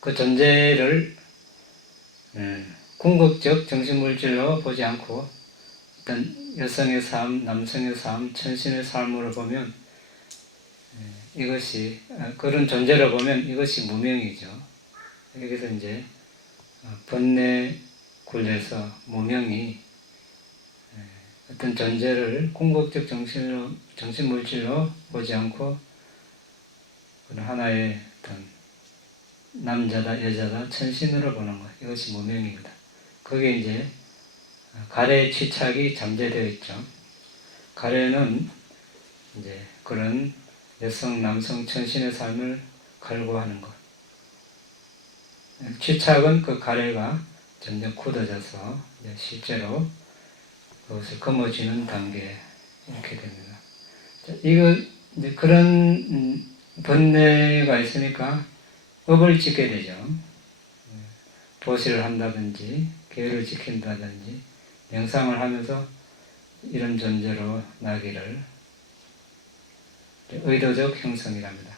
그 존재를 궁극적 정신물질로 보지 않고 어떤 여성의 삶, 남성의 삶, 천신의 삶으로 보면 이것이 그런 존재로 보면 이것이 무명이죠. 여기서 이제 번뇌 굴레에서 무명이 어떤 존재를 궁극적 정신물질로 보지 않고 그런 하나의 어떤 남자다 여자다 천신으로 보는 것, 이것이 무명입니다. 거기에 이제 가래의 취착이 잠재되어 있죠. 가래는 이제 그런 여성, 남성, 천신의 삶을 갈구하는 것. 취착은 그 가래가 점점 굳어져서 실제로 그것을 거머쥐는 단계 이렇게 됩니다. 자, 이거 이제 그런 번뇌가 있으니까 업을 짓게 되죠. 보시를 한다든지 계율을 지킨다든지 명상을 하면서 이런 존재로 나기를 의도적 형성이랍니다.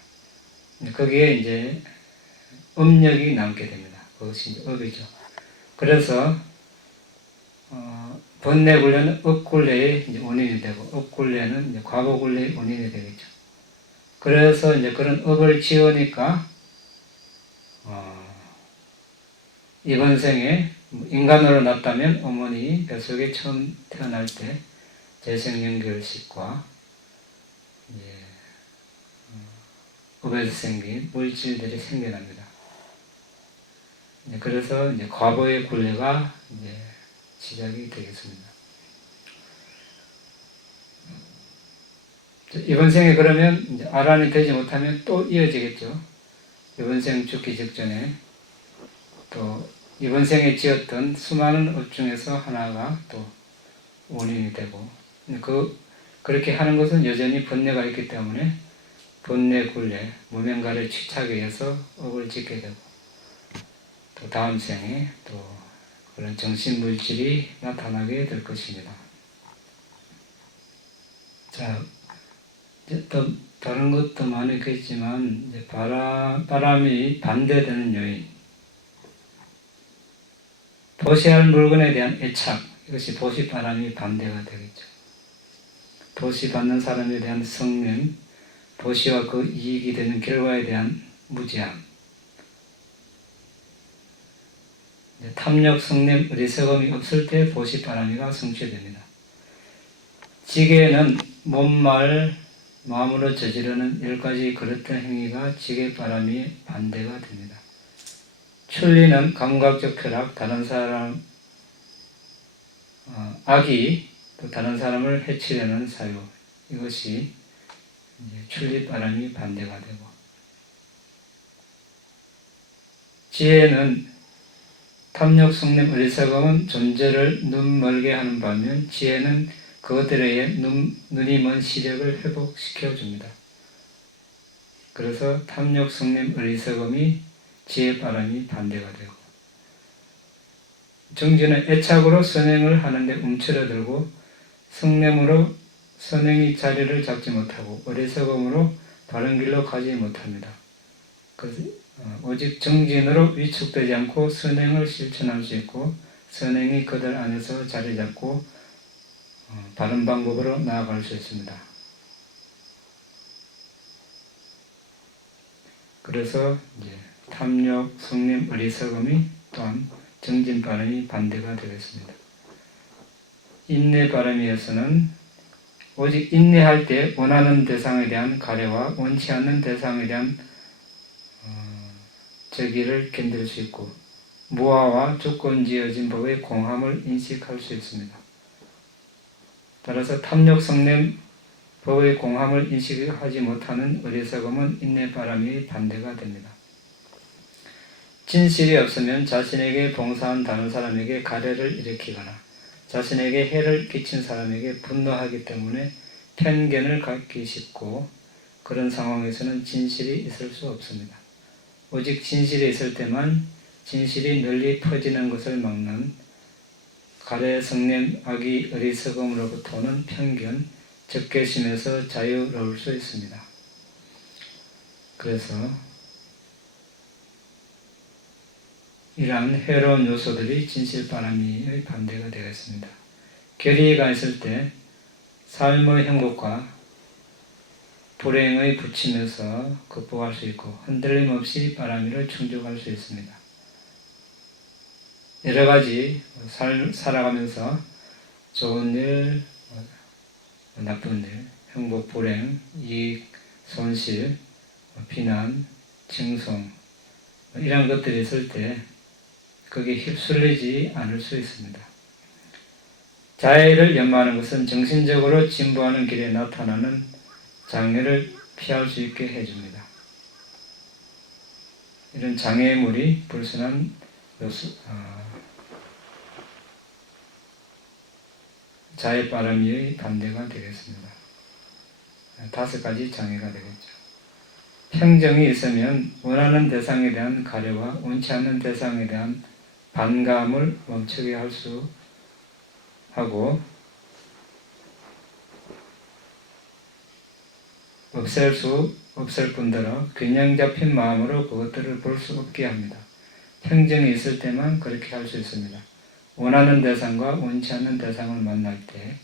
거기에 이제 업력이 남게 됩니다. 그것이 이제 업이죠. 그래서 번뇌 굴레는 업굴레의 이제 원인이 되고, 업굴레는 이제 과거 굴레의 원인이 되겠죠. 그래서 이제 그런 업을 지으니까 이번 생에 인간으로 났다면 어머니 뱃속에 처음 태어날 때 재생연결식과 업에서 생긴 물질들이 생겨납니다. 그래서 이제 과거의 굴레가 이제 시작이 되겠습니다. 이번 생에 그러면 이제 아란이 되지 못하면 또 이어지겠죠. 이번 생 죽기 직전에 또 이번 생에 지었던 수많은 업 중에서 하나가 또 원인이 되고, 그렇게 하는 것은 여전히 번뇌가 있기 때문에 번뇌 굴레, 무명가의 취착에 의해서 업을 짓게 되고, 또 다음 생에 또 그런 정신물질이 나타나게 될 것입니다. 자, 이제 또 다른 것도 많이 있겠지만, 이제 바람이 반대되는 요인, 보시할 물건에 대한 애착, 이것이 보시바람이 반대가 되겠죠. 보시받는 사람에 대한 성냄, 보시와 그 이익이 되는 결과에 대한 무지함, 탐욕, 성냄, 어리석음이 없을 때 보시바람이가 성취됩니다. 지게는 몸, 말, 마음으로 저지르는 10가지 그릇된 행위가 지게바람이 반대가 됩니다. 출리는 감각적 쾌락, 다른 사람, 악이 또 다른 사람을 해치려는 사유, 이것이 출리바람이 반대가 되고, 지혜는 탐욕, 성냄, 어리석음은 존재를 눈멀게 하는 반면 지혜는 그것들에 의해 눈이 먼 시력을 회복시켜줍니다. 그래서 탐욕, 성냄, 어리석음이 지혜바람이 반대가 되고, 정지는 애착으로 선행을 하는데 움츠러들고, 성냄으로 선행이 자리를 잡지 못하고, 어리석음으로 바른 길로 가지 못합니다. 오직 정진으로 위축되지 않고 선행을 실천할 수 있고, 선행이 그들 안에서 자리 잡고 바른 방법으로 나아갈 수 있습니다. 그래서 이제 탐욕, 성냄, 어리석음이 또한 정진바람이 반대가 되겠습니다. 인내바람에서는 오직 인내할 때 원하는 대상에 대한 가려와 원치 않는 대상에 대한 저기를 견딜 수 있고, 무아와 조건지어진 법의 공함을 인식할 수 있습니다. 따라서 탐욕, 성냄, 법의 공함을 인식하지 못하는 어리석음은 인내바람이 반대가 됩니다. 진실이 없으면 자신에게 봉사한 다른 사람에게 가래를 일으키거나 자신에게 해를 끼친 사람에게 분노하기 때문에 편견을 갖기 쉽고, 그런 상황에서는 진실이 있을 수 없습니다. 오직 진실이 있을 때만 진실이 널리 퍼지는 것을 막는 가래, 성냄, 악의, 어리석음으로부터 오는 편견, 적개심에서 자유로울 수 있습니다. 그래서 이러한 해로운 요소들이 진실바람의 반대가 되겠습니다. 결의가 있을 때 삶의 행복과 불행의 부침에서 극복할 수 있고, 흔들림 없이 바람이를 충족할 수 있습니다. 여러 가지 살아가면서 좋은 일, 나쁜 일, 행복, 불행, 이익, 손실, 비난, 칭송, 이런 것들이 있을 때 거기에 휩쓸리지 않을 수 있습니다. 자해를 연마하는 것은 정신적으로 진보하는 길에 나타나는 장애를 피할 수 있게 해줍니다. 이런 장애물이 불순한 자해바람의 반대가 되겠습니다. 5가지 장애가 되겠죠. 평정이 있으면 원하는 대상에 대한 가려와 원치 않는 대상에 대한 반감을 멈추게 할 수 하고 없앨 뿐더러 균형 잡힌 마음으로 그것들을 볼 수 없게 합니다. 평정이 있을 때만 그렇게 할 수 있습니다. 원하는 대상과 원치 않는 대상을 만날 때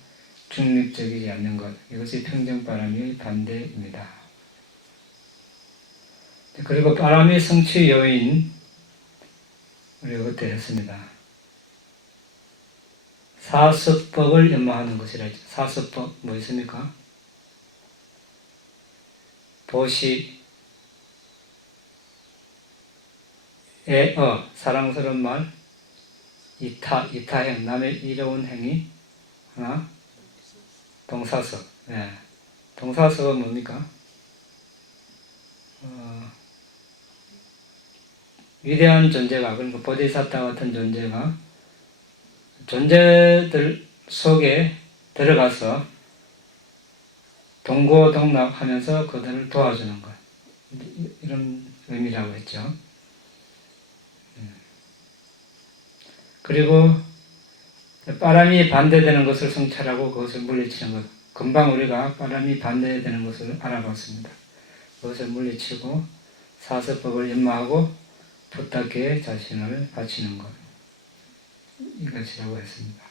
중립적이지 않는 것, 이것이 평정바람의 반대입니다. 그리고 바람의 성취 요인, 우리가 그때 했습니다. 사습법을 연마하는 것이라 했죠. 사습법 뭐 있습니까? 보시, 사랑스러운 말, 이타행, 남의 이로운 행위, 하나, 동사석. 예. 동사석은 뭡니까? 위대한 존재가, 그러니까 보디사타 같은 존재가 존재들 속에 들어가서 동고동락하면서 그들을 도와주는 것, 이런 의미라고 했죠. 그리고 바람이 반대되는 것을 성찰하고 그것을 물리치는 것. 금방 우리가 바람이 반대되는 것을 알아봤습니다. 그것을 물리치고 사서법을 연마하고 부탁에 자신을 바치는 것, 이것이라고 했습니다.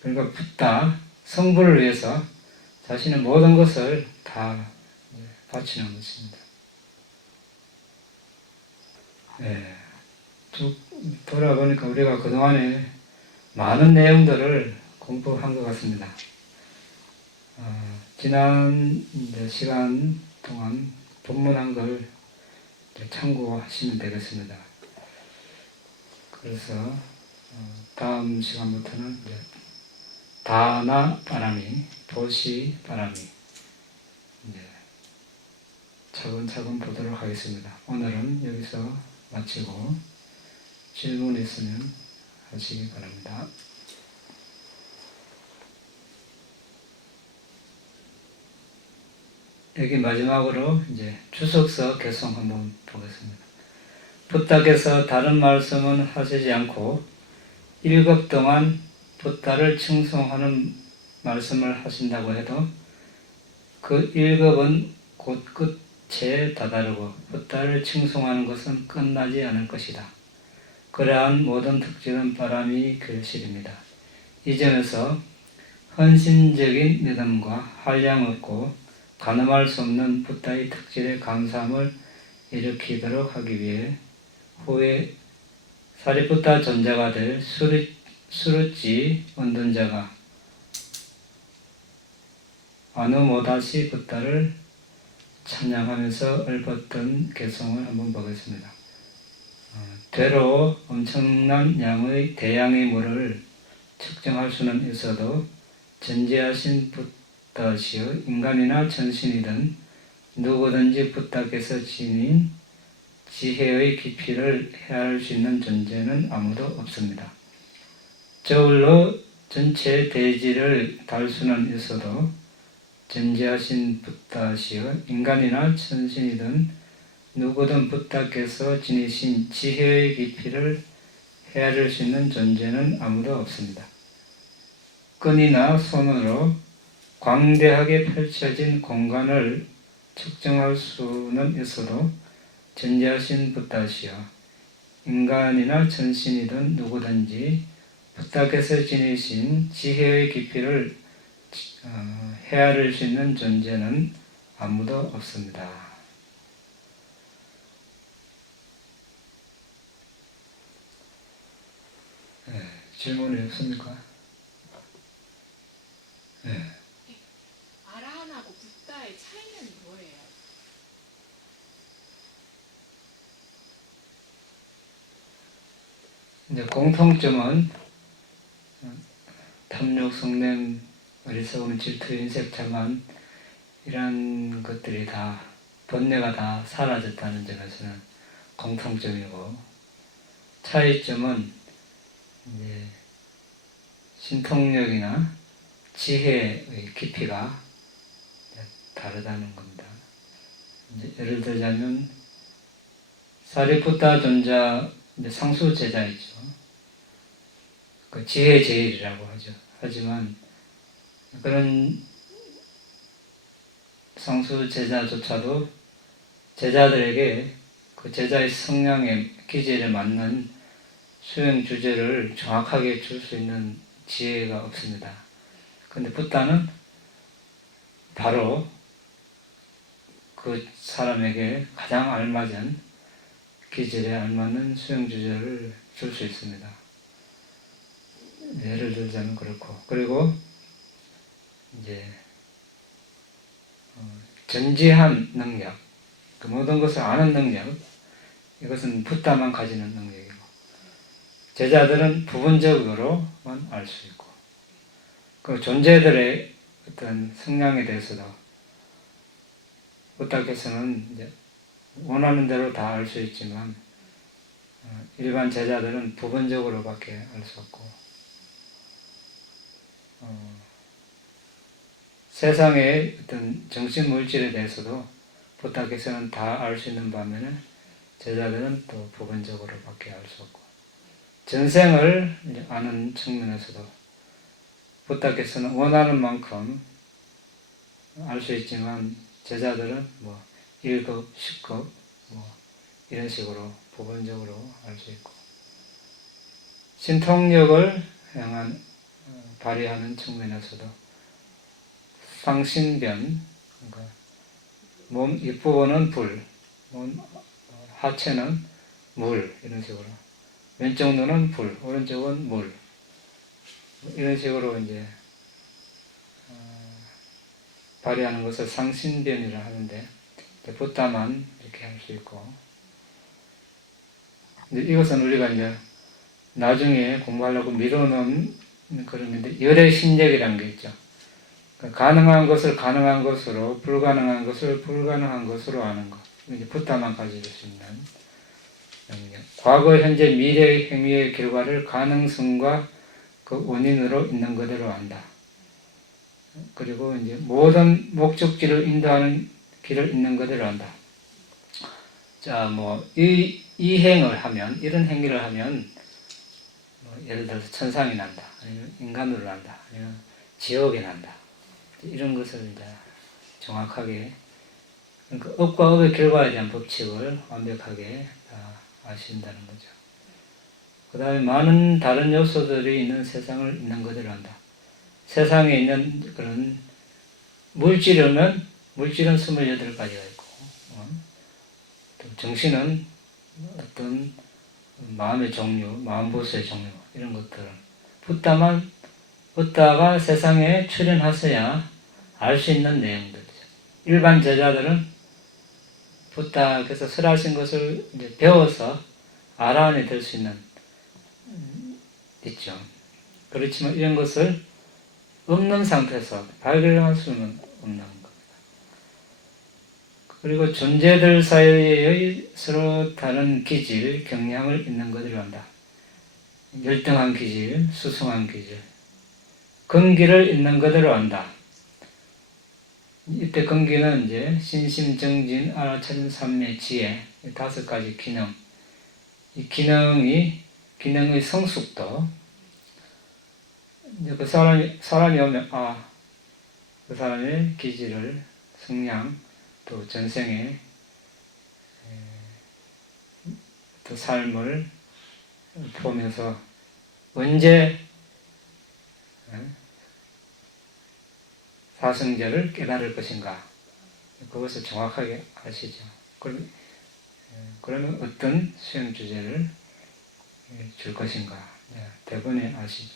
그러니까 부탁, 성부를 위해서 자신의 모든 것을 다 바치는 것입니다. 네. 쭉 돌아보니까 우리가 그동안에 많은 내용들을 공부한 것 같습니다. 지난 시간 동안 본문한 걸 참고하시면 되겠습니다. 그래서 다음 시간부터는 다나 바람이, 보시 바람이 차근차근 보도록 하겠습니다. 오늘은 여기서 마치고 질문 있으면 하시기 바랍니다. 여기 마지막으로 주석서 개송 한번 보겠습니다. 붓다께서 다른 말씀은 하시지 않고 1급 동안 붓다를 칭송하는 말씀을 하신다고 해도 그 1급은 곧 끝에 다다르고 붓다를 칭송하는 것은 끝나지 않을 것이다. 그러한 모든 특징은 바람이 결실입니다. 이 점에서 헌신적인 믿음과 한량 없고 가늠할 수 없는 붓다의 특질에 감사함을 일으키도록 하기 위해 후에 사리푸타 전자가 될 수르찌 원둔자가 아누모다시 붓다를 찬양하면서 읊었던 개성을 한번 보겠습니다. 되로 엄청난 양의 대양의 물을 측정할 수는 있어도 전지하신 붓다시여 인간이나 천신이든 누구든지 붓다께서 지닌 지혜의 깊이를 헤아릴 수 있는 존재는 아무도 없습니다. 저울로 전체 대지를 달 수는 있어도 전지하신 붓다시여 인간이나 천신이든 누구든 붓다께서 지니신 지혜의 깊이를 헤아릴 수 있는 존재는 아무도 없습니다. 끈이나 손으로 광대하게 펼쳐진 공간을 측정할 수는 있어도 전지하신 붓다시여 인간이나 천신이든 누구든지 붓다께서 지니신 지혜의 깊이를 헤아릴 수 있는 존재는 아무도 없습니다. 질문이 없습니까? 아라한하고 붓다의 차이는 뭐예요? 공통점은 탐욕, 성냄, 어리석음, 질투, 인색, 자만 이런 것들이 다 번뇌가 다 사라졌다는 점에서는 공통점이고, 차이점은 신통력이나 지혜의 깊이가 다르다는 겁니다. 예를 들자면 사리푸타 존자 상수 제자이죠. 그 지혜 제일이라고 하죠. 하지만 그런 상수 제자조차도 제자들에게 그 제자의 성향의 기질에 맞는 수행 주제를 정확하게 줄 수 있는 지혜가 없습니다. 근데 붓다는 바로 그 사람에게 가장 알맞은 기질에 알맞는 수행 주제를 줄 수 있습니다. 예를 들자면 그렇고, 그리고 이제 전지한 능력, 그 모든 것을 아는 능력, 이것은 붓다만 가지는 능력이고, 제자들은 부분적으로만 알 수 있고, 그 존재들의 어떤 성향에 대해서도 붓다께서는 이제 원하는 대로 다 알 수 있지만 일반 제자들은 부분적으로밖에 알 수 없고, 세상의 어떤 정신 물질에 대해서도 붓다께서는 다 알 수 있는 반면에 제자들은 또 부분적으로밖에 알 수 없고, 전생을 아는 측면에서도 붓다께서는 원하는 만큼 알 수 있지만 제자들은 뭐 1급, 10급 뭐 이런 식으로 부분적으로 알 수 있고, 신통력을 향한 발휘하는 측면에서도 상신변, 그러니까 몸 윗부분은 불, 몸 하체는 물, 이런 식으로 왼쪽 눈은 불, 오른쪽은 물, 이런 식으로 이제 발휘하는 것을 상신변이라 하는데, 붓다만 이렇게 할 수 있고, 이것은 우리가 이제 나중에 공부하려고 미루는 그런 건데, 열애심력이라는 게 있죠. 그러니까 가능한 것을 가능한 것으로, 불가능한 것을 불가능한 것으로 아는 것. 이제 붓다만 가질 수 있는 능력. 과거, 현재, 미래의 행위의 결과를 가능성과 그 원인으로 있는 그대로 안다. 그리고 이제 모든 목적지를 인도하는 길을 있는 그대로 안다. 자, 뭐 이 행을 하면, 이런 행위를 하면 뭐 예를 들어서 천상이 난다, 아니면 인간으로 난다, 아니면 지옥이 난다, 이런 것을 이제 정확하게, 그러니까 업과 업의 결과에 대한 법칙을 완벽하게 다 아신다는 거죠. 그 다음에 많은 다른 요소들이 있는 세상을 있는 그대로 한다. 세상에 있는 그런 물질은 28가지가 있고, 또 정신은 어떤 마음의 종류, 마음보수의 종류, 이런 것들을 붓다가 세상에 출현하셔야 알 수 있는 내용들이죠. 일반 제자들은 붓다께서 설하신 것을 이제 배워서 알아내 수 있는 있죠. 그렇지만 이런 것을 없는 상태에서 발견할 수는 없는 겁니다. 그리고 존재들 사이의 서로 다른 기질, 경향을 있는 그대로 한다. 열등한 기질, 수승한 기질, 근기를 있는 그대로 안다. 이때 근기는 이제 신심, 정진, 알아차림, 삼매, 지혜, 5가지 기능. 이 기능의 성숙도, 이제 그 사람이 오면, 그 사람의 기질을, 성향, 또 전생의 또 삶을 보면서 언제 사성제를 깨달을 것인가, 그것을 정확하게 아시죠. 그러면 어떤 수행 주제를 줄 것인가, 대번에 아시죠.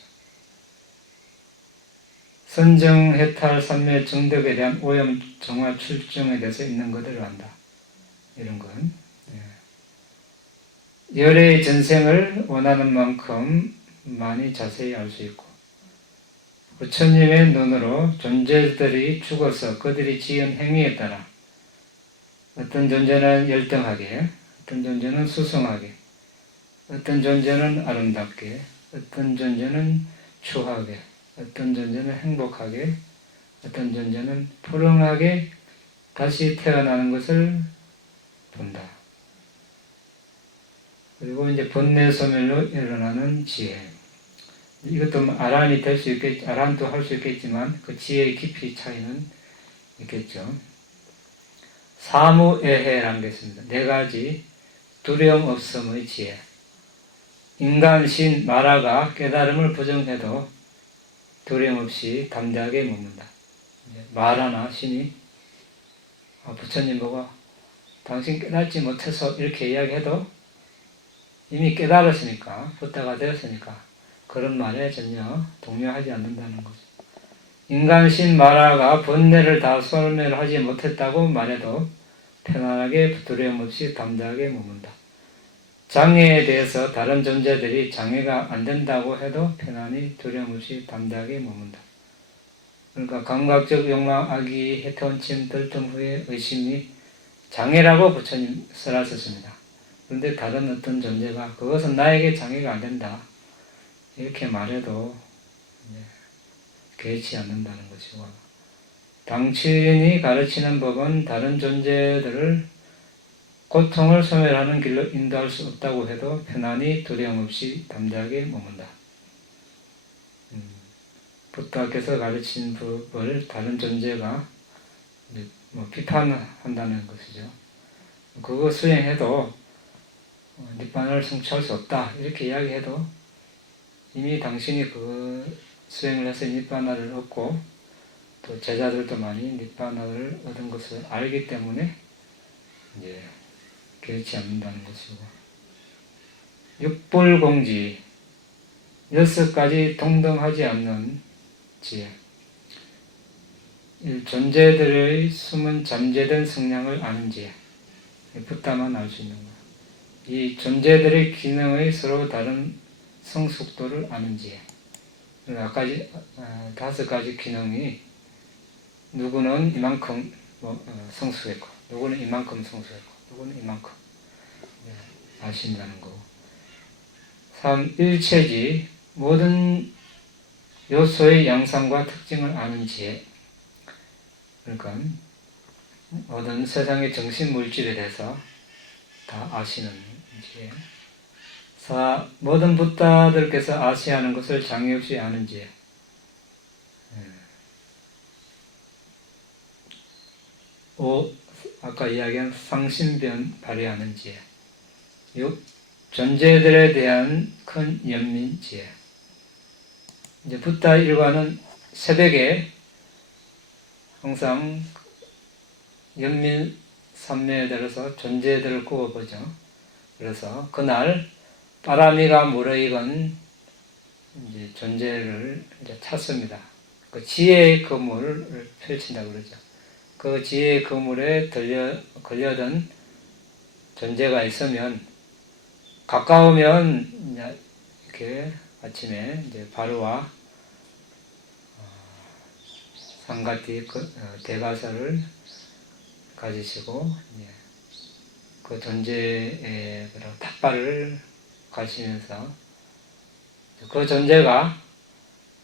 선정, 해탈, 삼매, 정덕에 대한 오염, 정화, 출중에 대해서 있는 그대로 한다. 이런 건 열의 전생을 원하는 만큼 많이 자세히 알 수 있고, 부처님의 눈으로 존재들이 죽어서 그들이 지은 행위에 따라 어떤 존재는 열등하게, 어떤 존재는 수승하게, 어떤 존재는 아름답게, 어떤 존재는 추하게, 어떤 존재는 행복하게, 어떤 존재는 불행하게 다시 태어나는 것을 본다. 그리고 이제 번뇌 소멸로 일어나는 지혜. 이것도 아란이 될 수 있겠, 아란도 할 수 있겠지만 그 지혜의 깊이 차이는 있겠죠. 사무에해라는 게 있습니다. 네 가지 두려움 없음의 지혜. 인간 신 마라가 깨달음을 부정해도 두려움 없이 담대하게 묻는다. 마라나 신이 부처님 보고 당신 깨닫지 못해서 이렇게 이야기해도 이미 깨달았으니까, 붓다가 되었으니까 그런 말에 전혀 동요하지 않는다는 거죠. 인간신 마라가 번뇌를 다 소멸하지 못했다고 말해도 편안하게 두려움 없이 담대하게 묻는다. 장애에 대해서 다른 존재들이 장애가 안 된다고 해도 편안히 두려움 없이 담대하게 묻는다. 그러니까 감각적 욕망, 악의, 해태원침, 들뜸 후에 의심이 장애라고 부처님 설하셨습니다. 그런데 다른 어떤 존재가 그것은 나에게 장애가 안 된다 이렇게 말해도 개의치 않는다는 것이고, 당신이 가르치는 법은 다른 존재들을 고통을 소멸하는 길로 인도할 수 없다고 해도 편안히 두려움 없이 담대하게 머문다. 부처께서 가르친 법을 다른 존재가 비판한다는 것이죠. 그거 수행해도 니槃을 성취할 수 없다 이렇게 이야기해도 이미 당신이 그 수행을 해서 니槃을 얻고 또 제자들도 많이 니槃을 얻은 것을 알기 때문에 이제 개의치 않는다는 것이고, 육불공지 6가지 동등하지 않는 지혜. 존재들의 숨은 잠재된 성량을 아는 지혜. 붓다만 알 수 있는 것. 이 존재들의 기능의 서로 다른 성숙도를 아는 지혜. 아까 5가지 기능이 누구는 이만큼 성숙했고, 누구는 이만큼 성숙했고, 누구는 이만큼 아신다는 거고. 3. 일체지 모든 요소의 양상과 특징을 아는 지혜. 그러니까 모든 세상의 정신 물질에 대해서 다 아시는 지혜. 4. 모든 붓다들께서 아시하는 것을 장애 없이 아는 지혜. 5. 아까 이야기한 상신변 발휘하는 지혜. 6. 존재들에 대한 큰 연민 지혜. 이제 붓다 일과는 새벽에 항상 연민 삼매에 들어서 존재들을 꼽아보죠. 그래서 그날 빠라미가 무르익은 이제 존재를 이제 찾습니다. 그 지혜의 그물을 펼친다고 그러죠. 그 지혜의 그물에 걸려든 존재가 있으면 가까우면 이제 이렇게 아침에 이제 바루와 상가티 대가사를 가지시고 그 존재의 탑발을 가시면서 그 존재가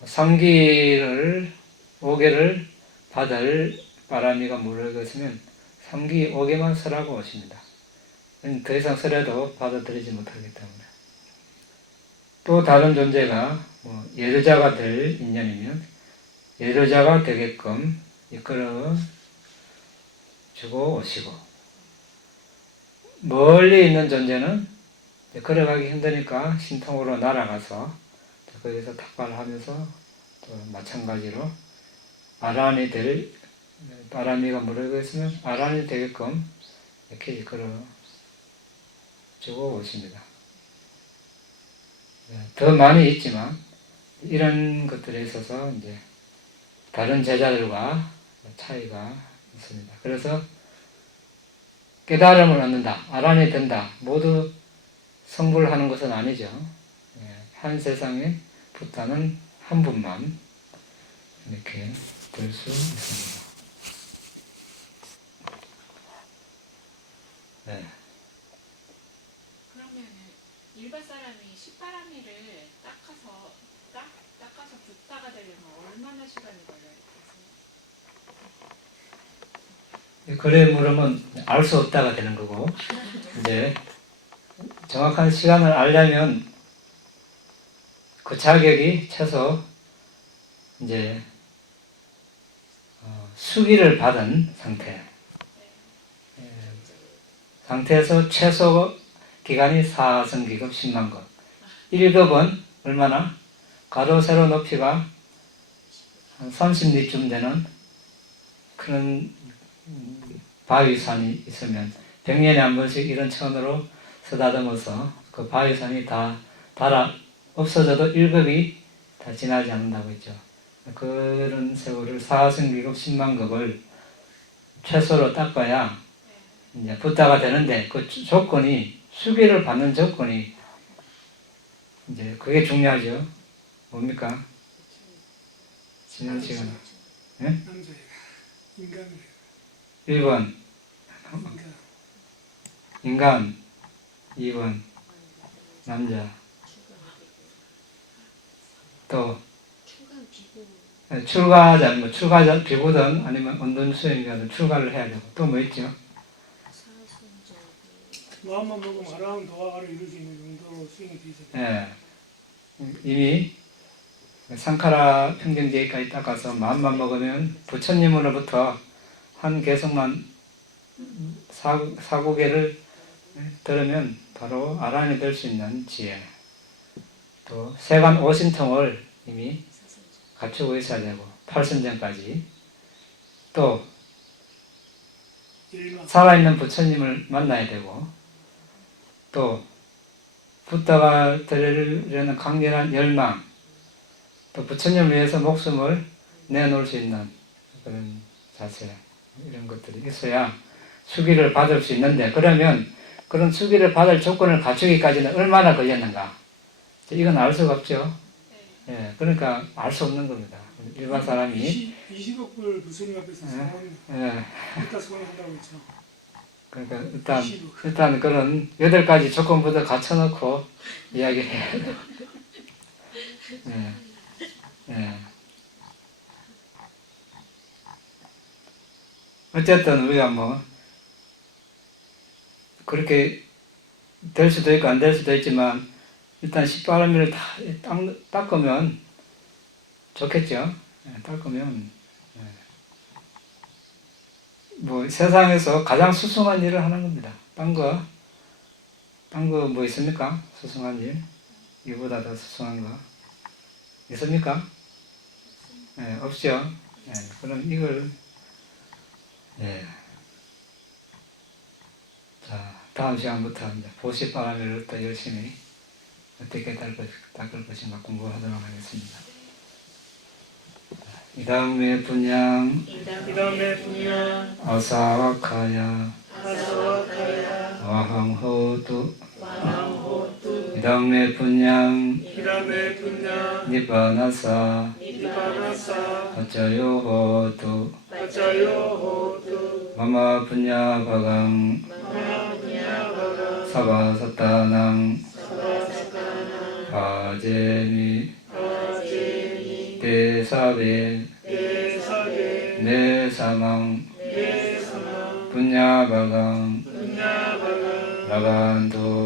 상기를 5개를 받을 바람이가 무르익었으면 상기 5개만 설하고 오십니다. 더 이상 설해도 받아들이지 못하기 때문에. 또 다른 존재가 예르자가 될 인연이면 예르자가 되게끔 이끌어 주고 오시고, 멀리 있는 존재는 걸어가기 힘드니까 신통으로 날아가서 거기서 탁발하면서 또 마찬가지로 아란이 될 바람이가 무르익어 있으면 아란이 되게끔 이렇게 이끌어 주고 오십니다. 더 많이 있지만 이런 것들에 있어서 이제 다른 제자들과 차이가 있습니다. 그래서 깨달음을 얻는다, 아란이 된다, 모두 성불하는 것은 아니죠. 한 세상에 붓다는 한 분만 이렇게 될 수 있습니다. 네. 그러면은 일반 사람이 시파라미를 닦아서 붓다가 되려면 얼마나 시간이 걸려요? 그래 물으면 알 수 없다가 되는 거고, 이제 정확한 시간을 알려면 그 자격이 최소 이제 수기를 받은 상태에서 최소 기간이 4성기급 10만 급. 1급은 얼마나? 가로 세로 높이가 한 30리쯤 되는 그런 바위산이 있으면 100년에 한 번씩 이런 천으로 쓰다듬어서 그 바위산이 다 달아 없어져도 1급이 다 지나지 않는다고 했죠. 그런 세월을 4성기급 10만 급을 최소로 닦아야 이제 붓다가 되는데 그 조건이 수기를 받는 조건이 이제 그게 중요하죠. 뭡니까? 지난 시간에 남자애가 인간을 1번 인간 2번 남자 또 출가자 비구든 아니면 운동 수행자든 출가를 해야 되고 또 뭐 있죠? 마음만 먹으면 아라운 도화를 이룰 수 있는 정도로 수행이 되어 있어요. 예, 이미 상카라 평경제까지 닦아서 마음만 먹으면 부처님으로부터 한 개성만 사고개를 들으면 바로 아라한이 될 수 있는 지혜, 또 세간 오신통을 이미 갖추고 있어야 되고 8선전까지 또 살아있는 부처님을 만나야 되고 또 붓다가 되려는 강렬한 열망, 또 부처님을 위해서 목숨을 내놓을 수 있는 그런 자세, 이런 것들이 있어야 수기를 받을 수 있는데, 그러면 그런 수기를 받을 조건을 갖추기까지는 얼마나 걸렸는가? 이건 알 수가 없죠. 예, 그러니까 알 수 없는 겁니다. 일반 사람이 20억 불 부처님 앞에서 일단 소원한다고 했죠. 그러니까 일단 그런 8가지 조건부터 갖춰놓고 이야기해야 돼요. 예, 예. 어쨌든 우리가 뭐 그렇게 될 수도 있고 안 될 수도 있지만 일단 십바라밀을 다 닦으면 좋겠죠. 예, 닦으면 뭐 세상에서 가장 수승한 일을 하는 겁니다. 딴 거 뭐 있습니까? 수승한 일? 이보다 더 수승한 거 있습니까? 예, 없죠. 예, 그럼 이걸 자, 다음 시간부터 이제 보시바라밀을 또 열심히 어떻게 닦을 것인가 공부하도록 하겠습니다. 이 다음에 분양 아사와카야 와항호두 이 다음에 분양 니바나사 아짜요호두 마마 분야바강 사바사타낭 아제미 대사베 내사망 분야바강 라반도